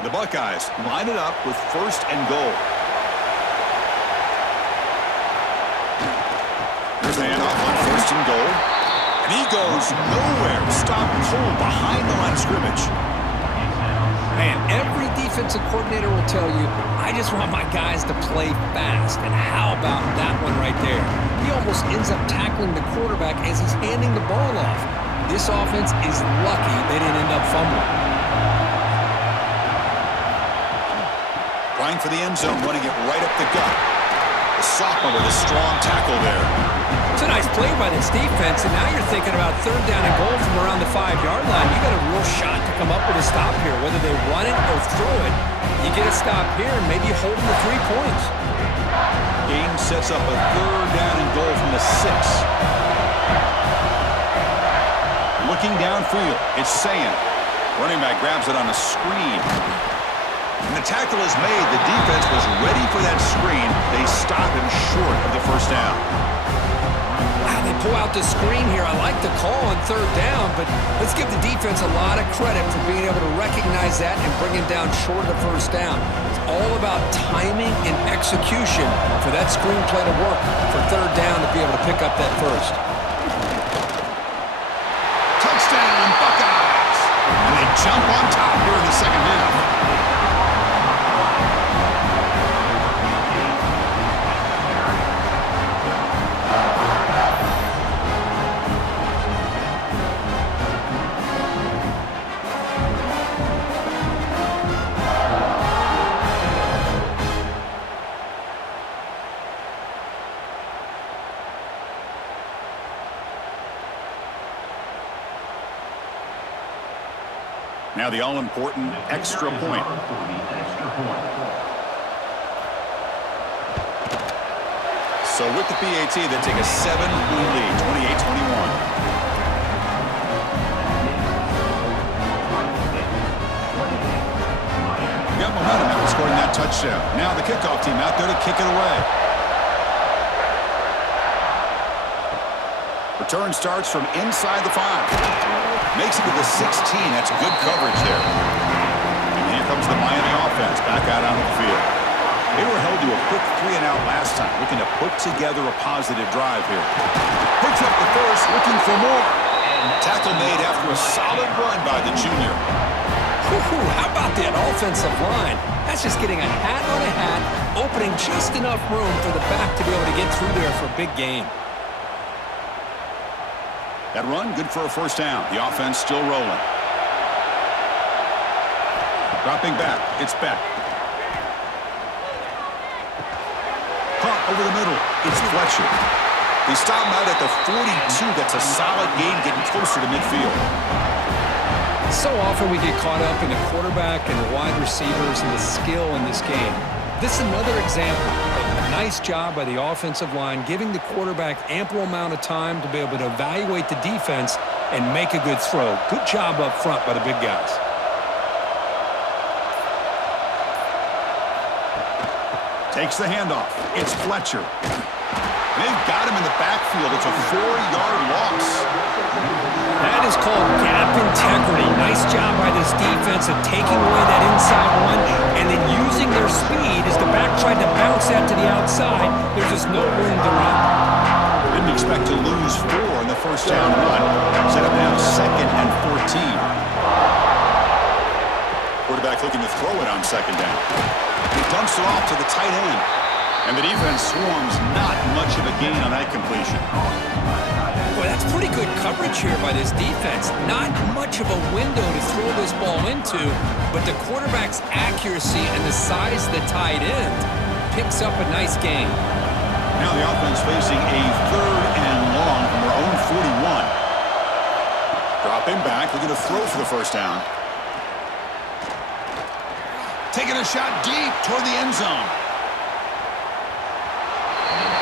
The Buckeyes line it up with 1st and goal. Here's the handoff on 1st and goal. And he goes nowhere. Stop cold behind the line of scrimmage. Man, every defensive coordinator will tell you, I just want my guys to play fast. And how about that one right there? He almost ends up tackling the quarterback as he's handing the ball off. This offense is lucky they didn't end up fumbling. Trying for the end zone, running it right up the gut. The sophomore with a strong tackle there. It's a nice play by this defense, and now you're thinking about 3rd down and goal from around the 5-yard line. You got a real shot to come up with a stop here, whether they run it or throw it. You get a stop here and maybe hold them to 3 points. Game sets up a 3rd down and goal from the 6. Looking downfield, it's Sayan. Running back grabs it on a screen. And the tackle is made. The defense was ready for that screen. They stop him short of the first down. Wow, they pull out the screen here. I like the call on 3rd down, but let's give the defense a lot of credit for being able to recognize that and bring him down short of the first down. It's all about timing and execution for that screen play to work for 3rd down to be able to pick up that first. Touchdown, Buckeyes! And they jump on top here in the 2nd half. Now the all-important extra point. So with the PAT, they take a 7-point lead, 28-21. Got momentum at the scoring that touchdown. Now the kickoff team out there to kick it away. Return starts from inside the 5. Makes it to the 16. That's good coverage there. And here comes the Miami offense back out on the field. They were held to a quick 3-and-out last time, looking to put together a positive drive here. Picks up the first, looking for more. Tackle made after a solid run by the junior. How about that offensive line? That's just getting a hat on a hat, opening just enough room for the back to be able to get through there for a big gain. That run, good for a first down. The offense still rolling. Dropping back, it's Beck. Caught over the middle, it's Fletcher. They stop him out at the 42. That's a solid gain, getting closer to midfield. So often we get caught up in the quarterback and the wide receivers and the skill in this game. This is another example of a nice job by the offensive line, giving the quarterback ample amount of time to be able to evaluate the defense and make a good throw. Good job up front by the big guys. Takes the handoff. It's Fletcher. They've got him in the backfield. It's a 4-yard loss. That is called gap integrity. Nice job by this defense of taking away that inside one and then using their speed as the back tried to bounce that to the outside. There's just no room to run. Didn't expect to lose 4 in the first down run. Set up now 2nd and 14. Quarterback looking to throw it on 2nd down. He dumps it off to the tight end. And the defense swarms, not much of a gain on that completion. Boy, that's pretty good coverage here by this defense. Not much of a window to throw this ball into, but the quarterback's accuracy and the size of the tight end picks up a nice gain. Now the offense facing a 3rd and long from their own 41. Dropping back, looking to throw for the first down. Taking a shot deep toward the end zone.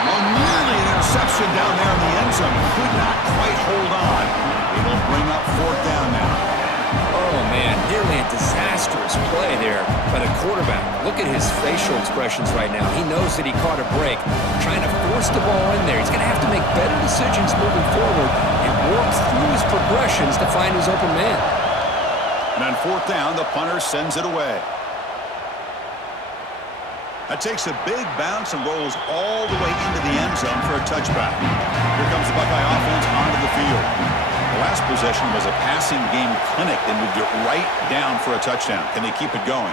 Well, nearly an interception down there in the end zone. Could not quite hold on. It'll bring up 4th down now. Oh, man, nearly a disastrous play there by the quarterback. Look at his facial expressions right now. He knows that he caught a break, trying to force the ball in there. He's going to have to make better decisions moving forward and work through his progressions to find his open man. And on 4th down, the punter sends it away. That takes a big bounce and rolls all the way into the end zone for a touchback. Here comes the Buckeye offense onto the field. The last possession was a passing game clinic. They moved it right down for a touchdown. Can they keep it going?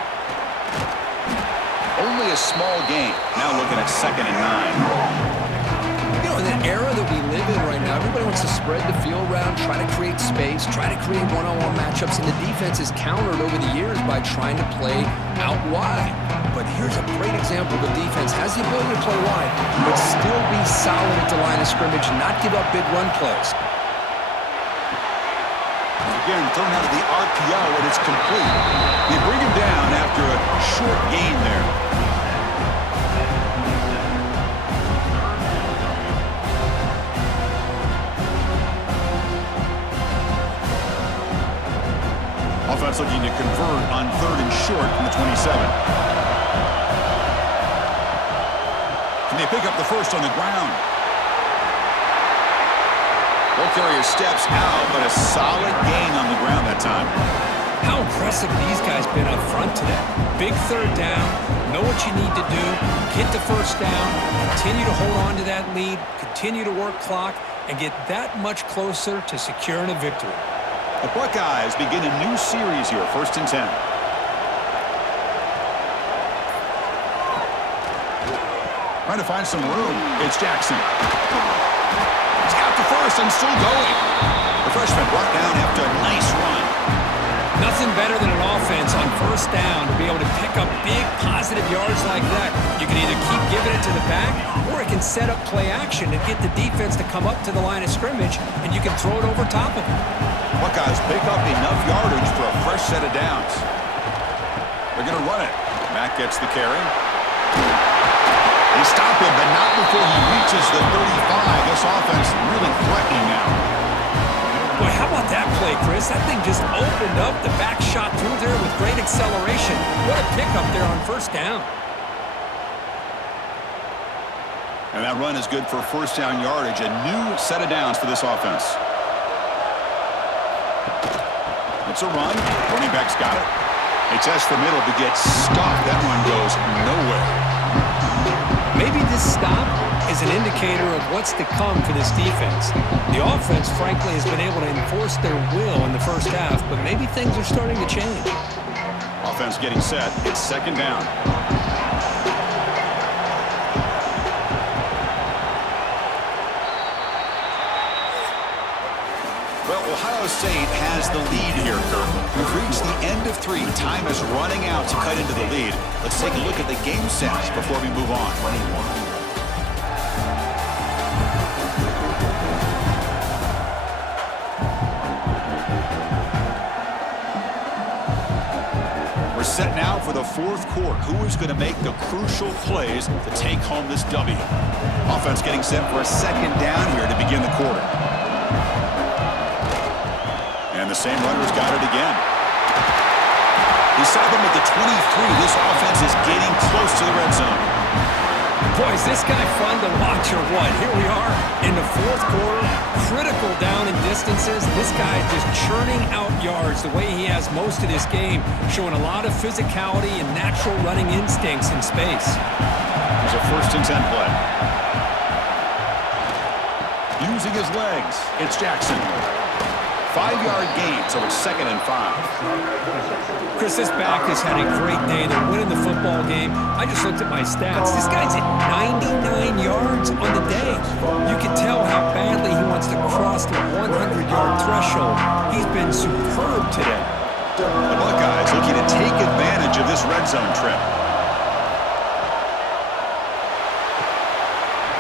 Only a small gain. Now looking at 2nd and 9. You know, in the era that we live in right now, everybody wants to spread the field around, try to create space, try to create one-on-one matchups, and the defense is countered over the years by trying to play out wide. But here's a great example. The defense has the ability to play wide, but still be solid at the line of scrimmage and not give up big run plays. Again, thrown out of the RPO, and it's complete. They bring him down after a short gain there. Offense looking to convert on 3rd and short from the 27. Can they pick up the first on the ground? Ball carrier steps out, but a solid gain on the ground that time. How impressive these guys been up front today. Big 3rd down, know what you need to do, get the first down, continue to hold on to that lead, continue to work clock, and get that much closer to securing a victory. The Buckeyes begin a new series here, 1st and 10. Trying to find some room. It's Jackson. He's got the first and still going. The freshman brought down after a nice run. Nothing better than an offense on 1st down to be able to pick up big positive yards like that. You can either keep giving it to the back, or it can set up play action and get the defense to come up to the line of scrimmage, and you can throw it over top of them. Buckeyes pick up enough yardage for a fresh set of downs. They're going to run it. Mack gets the carry. They stop him, but not before he reaches the 35. This offense really threatening now. Boy, how about that play, Chris? That thing just opened up. The back shot through there with great acceleration. What a pickup there on first down. And that run is good for first down yardage. A new set of downs for this offense. It's a run. Running back's got it. They test the middle but get stopped. That one goes nowhere. Maybe this stop is an indicator of what's to come for this defense. The offense, frankly, has been able to enforce their will in the first half, but maybe things are starting to change. Offense getting set. It's second down. Well, Ohio State has the lead here, Kirk. We've reached the end of 3. Time is running out to cut into the lead. Let's take a look at the game stats before we move on. We're set now for the fourth quarter. Who is going to make the crucial plays to take home this W? Offense getting set for a second down here to begin the quarter. And the same runner's got it again. Beside them at the 23, this offense is getting close to the red zone. Boy, is this guy fun to watch or what? Here we are in the fourth quarter, critical down in distances. This guy is just churning out yards the way he has most of this game, showing a lot of physicality and natural running instincts in space. There's a 1st and 10 play. Using his legs, it's Jackson. 5-yard gain, so it's 2nd and 5. Chris, this back has had a great day. They're winning the football game. I just looked at my stats. This guy's at 99 yards on the day. You can tell how badly he wants to cross the 100-yard threshold. He's been superb today. The Buckeyes looking to take advantage of this red zone trip.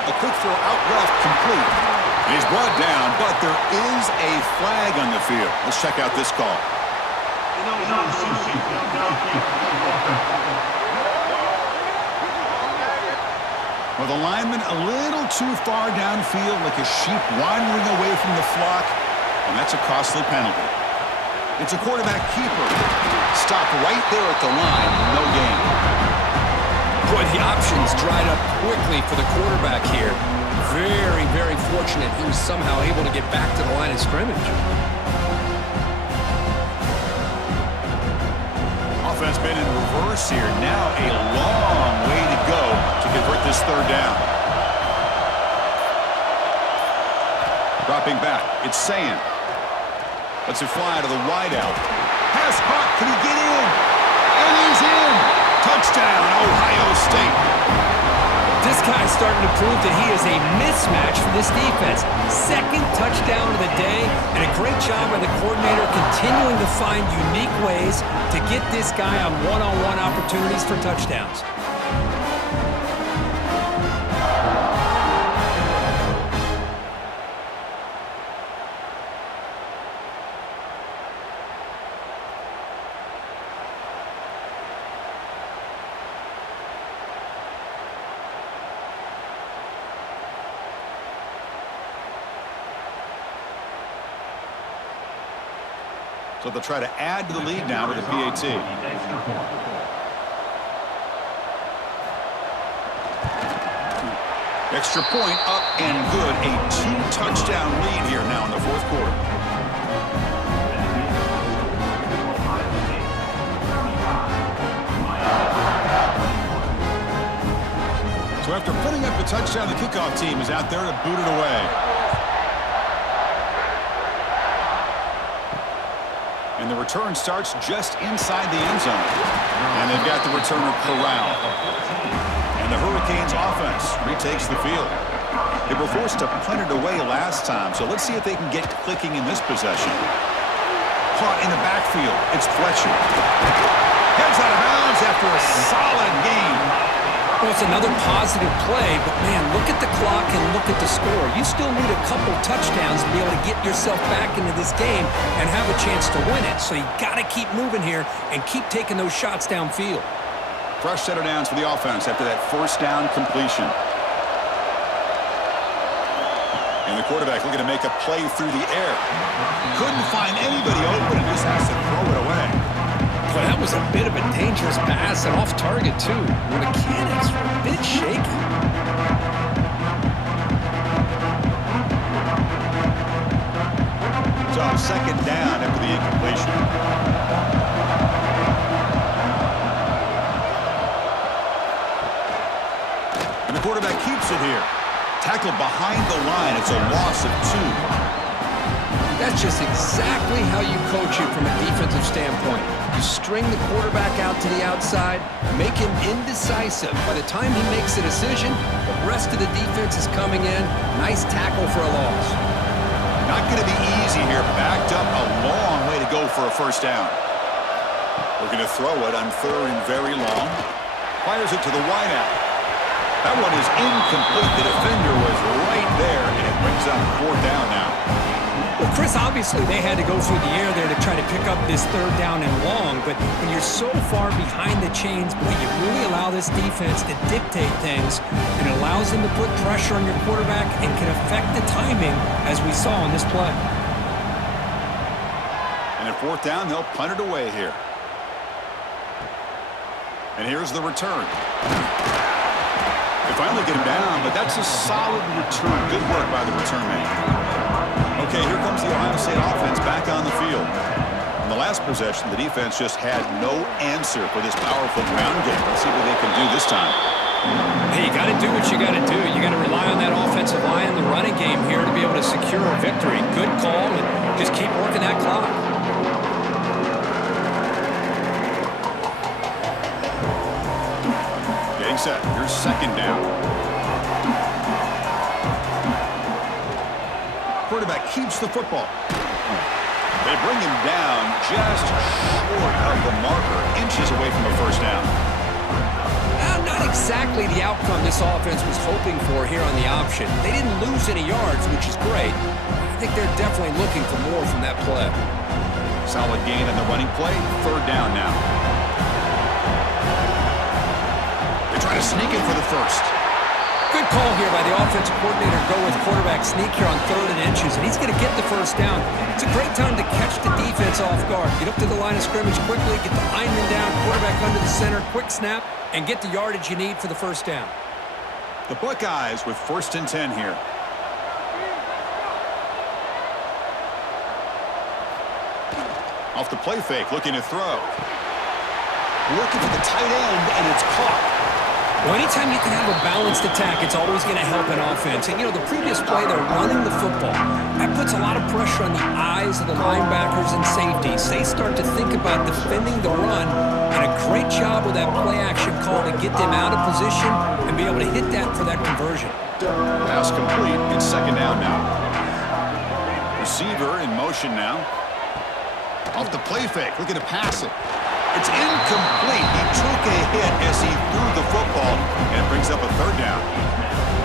A quick throw out left, complete. He's brought down, but there is a flag on the field. Let's check out this call. Well, the lineman a little too far downfield, like a sheep wandering away from the flock, and that's a costly penalty. It's a quarterback keeper. Stopped right there at the line, no gain. Boy, the options dried up quickly for the quarterback here. Very, very fortunate he was somehow able to get back to the line of scrimmage. Offense been in reverse here. Now a long way to go to convert this third down. Dropping back, it's Sand. Lets it fly to the wideout. Pass caught, can he get in? And he's in! Touchdown, Ohio State. This guy's starting to prove that he is a mismatch for this defense. 2nd touchdown of the day, and a great job by the coordinator continuing to find unique ways to get this guy on one-on-one opportunities for touchdowns. So they'll try to add to the lead now with the PAT. Extra point up and good. A 2-touchdown lead here now in the fourth quarter. So after putting up a touchdown, the kickoff team is out there to boot it away. And the return starts just inside the end zone. And they've got the returner corralled. And the Hurricanes offense retakes the field. They were forced to punt it away last time, so let's see if they can get clicking in this possession. Caught in the backfield. It's Fletcher. Heads out of bounds after a solid game. Well, it's another positive play, but man, look at the clock and look at the score. You still need a couple touchdowns to be able to get yourself back into this game and have a chance to win it. So you got to keep moving here and keep taking those shots downfield. Fresh set of downs for the offense after that first down completion. And the quarterback looking to make a play through the air. Couldn't find anybody open and just has to throw it away. Well, that was a bit of a dangerous pass and off target, too. The mechanics were a bit shaky. So, second down after the incompletion. And the quarterback keeps it here. Tackled behind the line. It's a loss of 2. That's just exactly how you coach it from a defensive standpoint. You string the quarterback out to the outside, make him indecisive. By the time he makes a decision, the rest of the defense is coming in. Nice tackle for a loss. Not going to be easy here. Backed up a long way to go for a first down. We're going to throw it on 3rd and very long. Fires it to the wideout. That one is incomplete. The defender was right there, and it brings up 4th down now. Well, Chris, obviously they had to go through the air there to try to pick up this 3rd down and long, but when you're so far behind the chains, boy, you really allow this defense to dictate things. It allows them to put pressure on your quarterback and can affect the timing, as we saw on this play. And at 4th down, they'll punt it away here. And here's the return. They finally get him down, but that's a solid return. Good work by the return man. Okay, here comes the Ohio State offense back on the field. In the last possession, the defense just had no answer for this powerful ground game. Let's see what they can do this time. Hey, you got to do what you got to do. You got to rely on that offensive line in the running game here to be able to secure a victory. Good call, and just keep working that clock. Getting set. Here's 2nd down. Quarterback keeps the football. They bring him down just short of the marker, inches away from a first down. Not exactly the outcome this offense was hoping for here on the option. They didn't lose any yards, which is great. I think they're definitely looking for more from that play. Solid gain in the running play. 3rd down now. They try to sneak in for the first. Good call here by the offensive coordinator to go with quarterback sneak here on 3rd and inches, and he's going to get the first down. It's a great time to catch the defense off guard. Get up to the line of scrimmage quickly, get the lineman down, quarterback under the center, quick snap, and get the yardage you need for the first down. The Buckeyes with 1st and 10 here. Off the play fake, looking to throw. Looking for the tight end, and it's caught. Well, anytime you can have a balanced attack, it's always going to help an offense. And, you know, the previous play, they're running the football. That puts a lot of pressure on the eyes of the linebackers and safeties. They start to think about defending the run, and a great job with that play-action call to get them out of position and be able to hit that for that conversion. Pass complete. It's 2nd down now. Receiver in motion now. Off the play fake, looking to pass it. It's incomplete. He took a hit as he threw the football, and it brings up a 3rd down.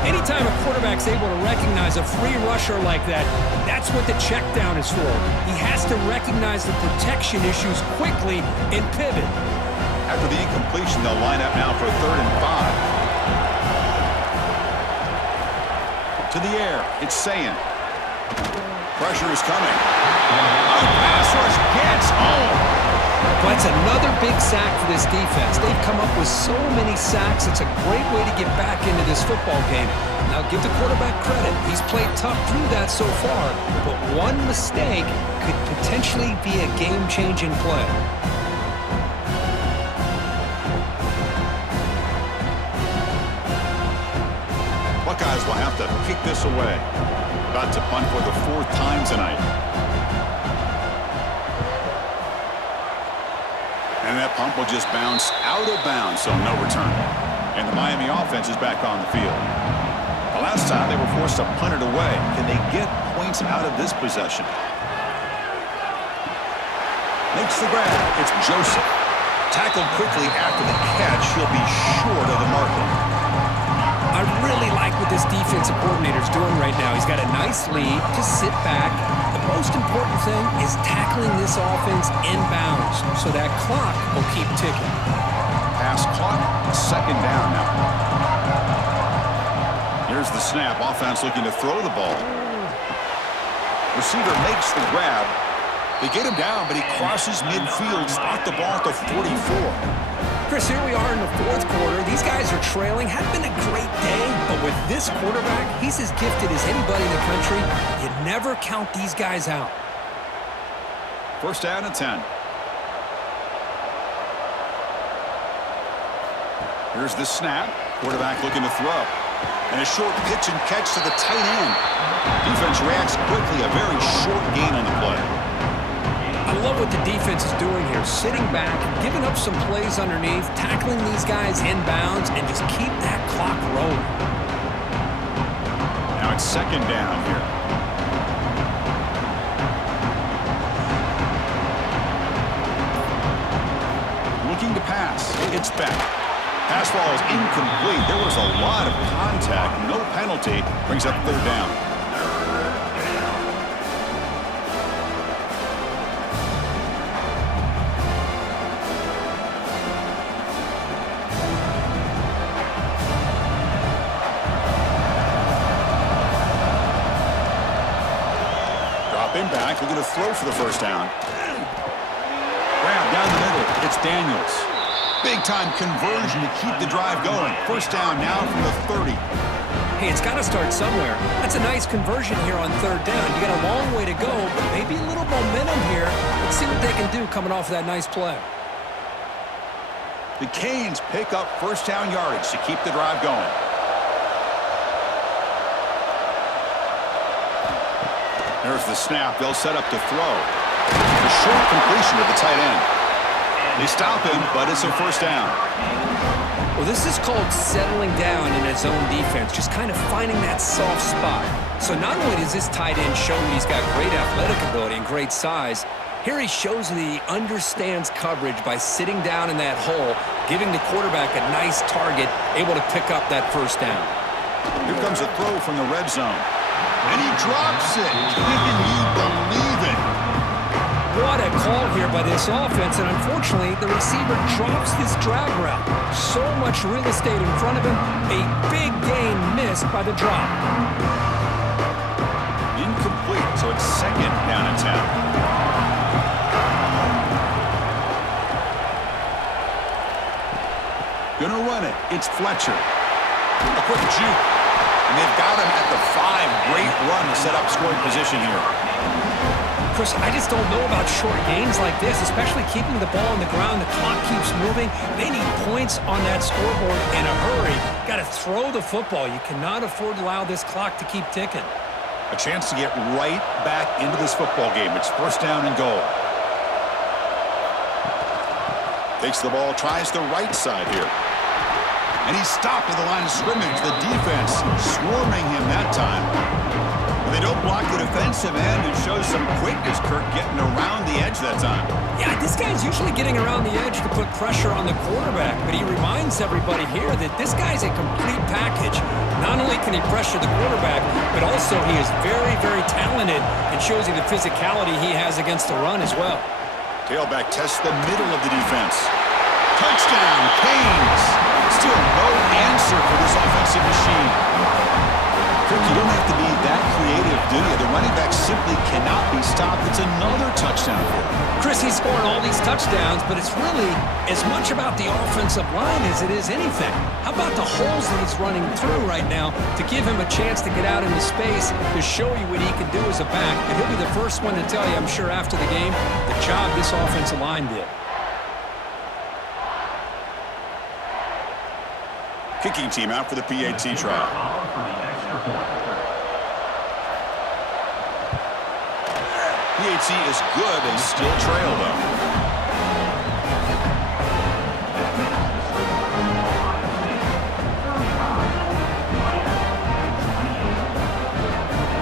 Anytime a quarterback's able to recognize a free rusher like that, that's what the check down is for. He has to recognize the protection issues quickly and pivot. After the incompletion, they'll line up now for 3rd and 5. To the air, it's Sayin. Pressure is coming. A pass rush gets home. Well, that's another big sack for this defense. They've come up with so many sacks. It's a great way to get back into this football game. Now, give the quarterback credit. He's played tough through that so far, but one mistake could potentially be a game-changing play. Buckeyes will have to kick this away. About to punt for the 4th time tonight. And that punt will just bounce out of bounds, so no return. And the Miami offense is back on the field. The last time they were forced to punt it away. Can they get points out of this possession? Makes the grab. It's Joseph. Tackled quickly after the catch. He'll be short of the marker. I really like what this defensive coordinator's doing right now. He's got a nice lead. Just sit back. The most important thing is tackling this offense inbounds so that clock will keep ticking. Pass clock, 2nd down now. Here's the snap. Offense looking to throw the ball. Receiver makes the grab. They get him down, but he crosses midfield, spot the ball at the 44. Chris, here we are in the fourth quarter. These guys are trailing. Hadn't been a great day, but with this quarterback, he's as gifted as anybody in the country. You never count these guys out. First down and 10. Here's the snap. Quarterback looking to throw. And a short pitch and catch to the tight end. Defense reacts quickly. A very short gain on the play. I love what the defense is doing here. Sitting back, giving up some plays underneath, tackling these guys inbounds, and just keep that clock rolling. Now it's second down here. Looking to pass. It's back. Pass ball is incomplete. There was a lot of contact. No penalty. Brings up third down. Dropping back. Looking to throw for the first down. Grab down the middle. It's Daniels. Big-time conversion to keep the drive going. First down now from the 30. Hey, it's got to start somewhere. That's a nice conversion here on third down. You got a long way to go, but maybe a little momentum here. Let's see what they can do coming off of that nice play. The Canes pick up first down yardage to keep the drive going. There's the snap. They'll set up to throw. A short completion to the tight end. They stop him, but it's a first down. Well, this is called settling down in his own defense, just kind of finding that soft spot. So not only does this tight end show that he's got great athletic ability and great size, here he shows that he understands coverage by sitting down in that hole, giving the quarterback a nice target, able to pick up that first down. Here comes a throw from the red zone. And he drops it. Can you believe it? What a call here by this offense, and unfortunately, the receiver drops this drag route. So much real estate in front of him, a big gain missed by the drop. Incomplete, so it's second down and 10. Gonna run it. It's Fletcher. A quick juke. And they've got him at the 5. Great run to set up scoring position here. Chris, I just don't know about short gains like this, especially keeping the ball on the ground. The clock keeps moving. They need points on that scoreboard in a hurry. Got to throw the football. You cannot afford to allow this clock to keep ticking. A chance to get right back into this football game. It's first down and goal. Takes the ball, tries the right side here. And he's stopped at the line of scrimmage. The defense swarming him that time. They don't block the defensive end and show some quickness, Kirk, getting around the edge that time. Yeah, this guy's usually getting around the edge to put pressure on the quarterback, but he reminds everybody here that this guy's a complete package. Not only can he pressure the quarterback, but also he is very, very talented and shows you the physicality he has against the run as well. Tailback tests the middle of the defense. Touchdown, Canes! Still no answer for this offensive machine. Kirk, you don't have to be that creative, do you? The running back simply cannot be stopped. It's another touchdown for him. Chris, he's scoring all these touchdowns, but it's really as much about the offensive line as it is anything. How about the holes that he's running through right now to give him a chance to get out into space to show you what he can do as a back? And he'll be the first one to tell you, I'm sure, after the game, the job this offensive line did. Kicking team out for the PAT trial. PAT is good and still trail, though.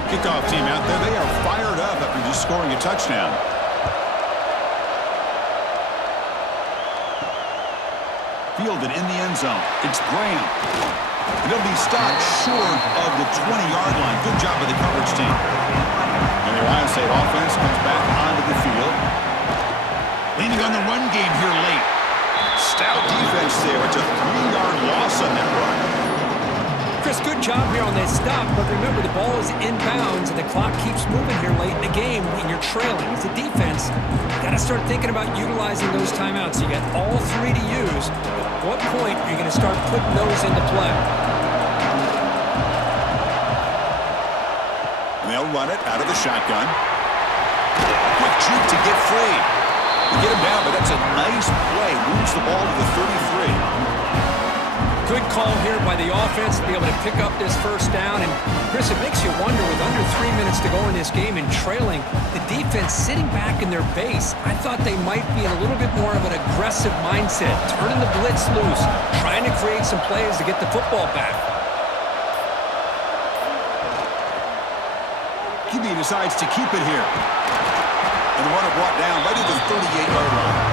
Kickoff team out there. They are fired up after just scoring a touchdown. Fielded in the end zone. It's Graham. It'll be stopped short of the 20-yard line. Good job by the coverage team. And the Ohio State offense comes back onto the field. Leaning on the run game here late. Stout defense there. It's a 3-yard loss on that run. Chris, Yes, good job here on that stop, but remember the ball is inbounds and the clock keeps moving here late in the game when you're trailing. As a defense, you got to start thinking about utilizing those timeouts. You got all three to use. At what point are you going to start putting those into play? And they'll run it out of the shotgun. Quick juke to get free. To get him down, but that's a nice play. Moves the ball to the 33. Good call here by the offense to be able to pick up this first down. And, Chris, it makes you wonder, with under 3 minutes to go in this game and trailing, the defense sitting back in their base. I thought they might be in a little bit more of an aggressive mindset, turning the blitz loose, trying to create some plays to get the football back. QB decides to keep it here. And the runner brought down right at the 38-yard line.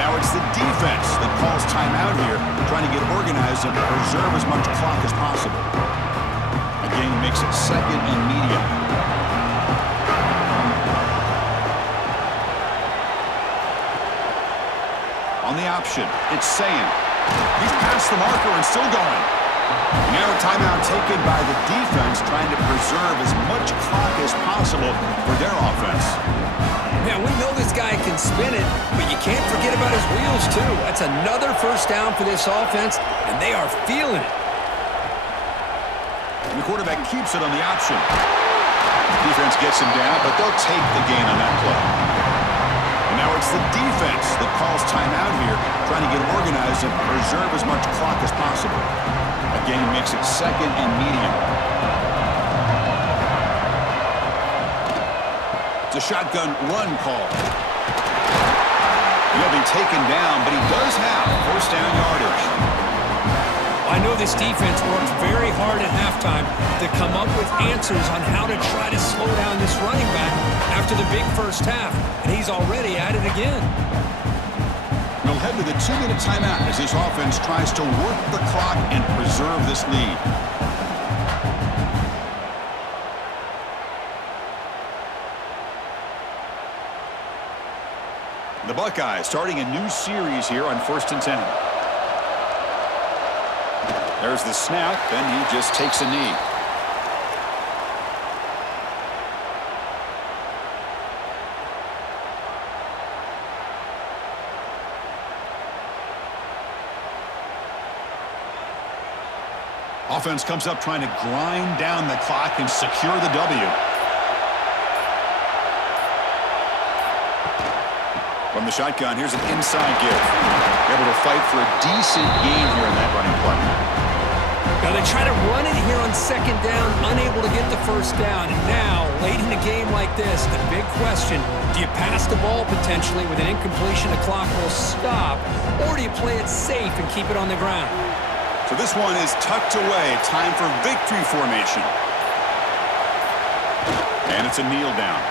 Now it's the defense that calls timeout here, trying to get organized and preserve as much clock as possible. Again, makes it second and medium. On the option, it's Sayin. He's past the marker and still going. Now a timeout taken by the defense, trying to preserve as much clock as possible for their offense. Yeah, we know this guy can spin it, but you can't forget about his wheels, too. That's another first down for this offense, and they are feeling it. And the quarterback keeps it on the option. Defense gets him down, but they'll take the gain on that play. And now it's the defense that calls timeout here, trying to get organized and preserve as much clock as possible. Again, makes it second and medium. It's a shotgun run call. He'll be taken down, but he does have first down yardage. I know this defense worked very hard at halftime to come up with answers on how to try to slow down this running back after the big first half, and he's already at it again. We'll head to the 2-minute timeout as this offense tries to work the clock and preserve this lead. The Buckeyes starting a new series here on 1st and 10. There's the snap, and he just takes a knee. Offense comes up trying to grind down the clock and secure the W. From the shotgun, here's an inside give. Able to fight for a decent gain here in that running play. Now they try to run it here on second down, unable to get the first down. And now, late in a game like this, the big question, do you pass the ball potentially with an incompletion, the clock will stop, or do you play it safe and keep it on the ground? So this one is tucked away. Time for victory formation. And it's a kneel down.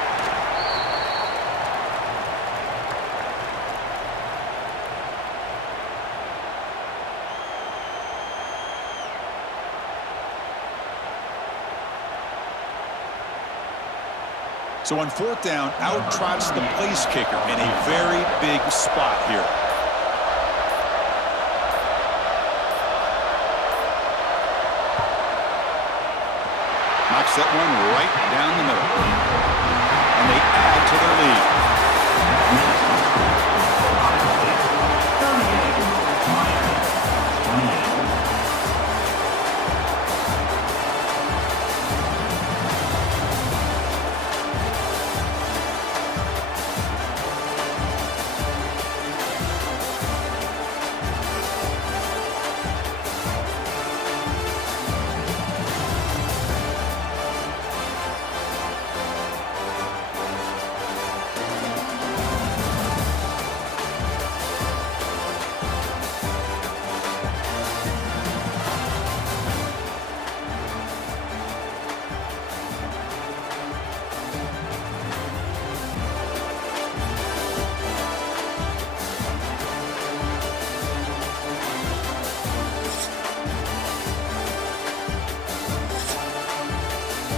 So on 4th down, out trots the place kicker in a very big spot here. Knocks that one right down the middle. And they add to their lead.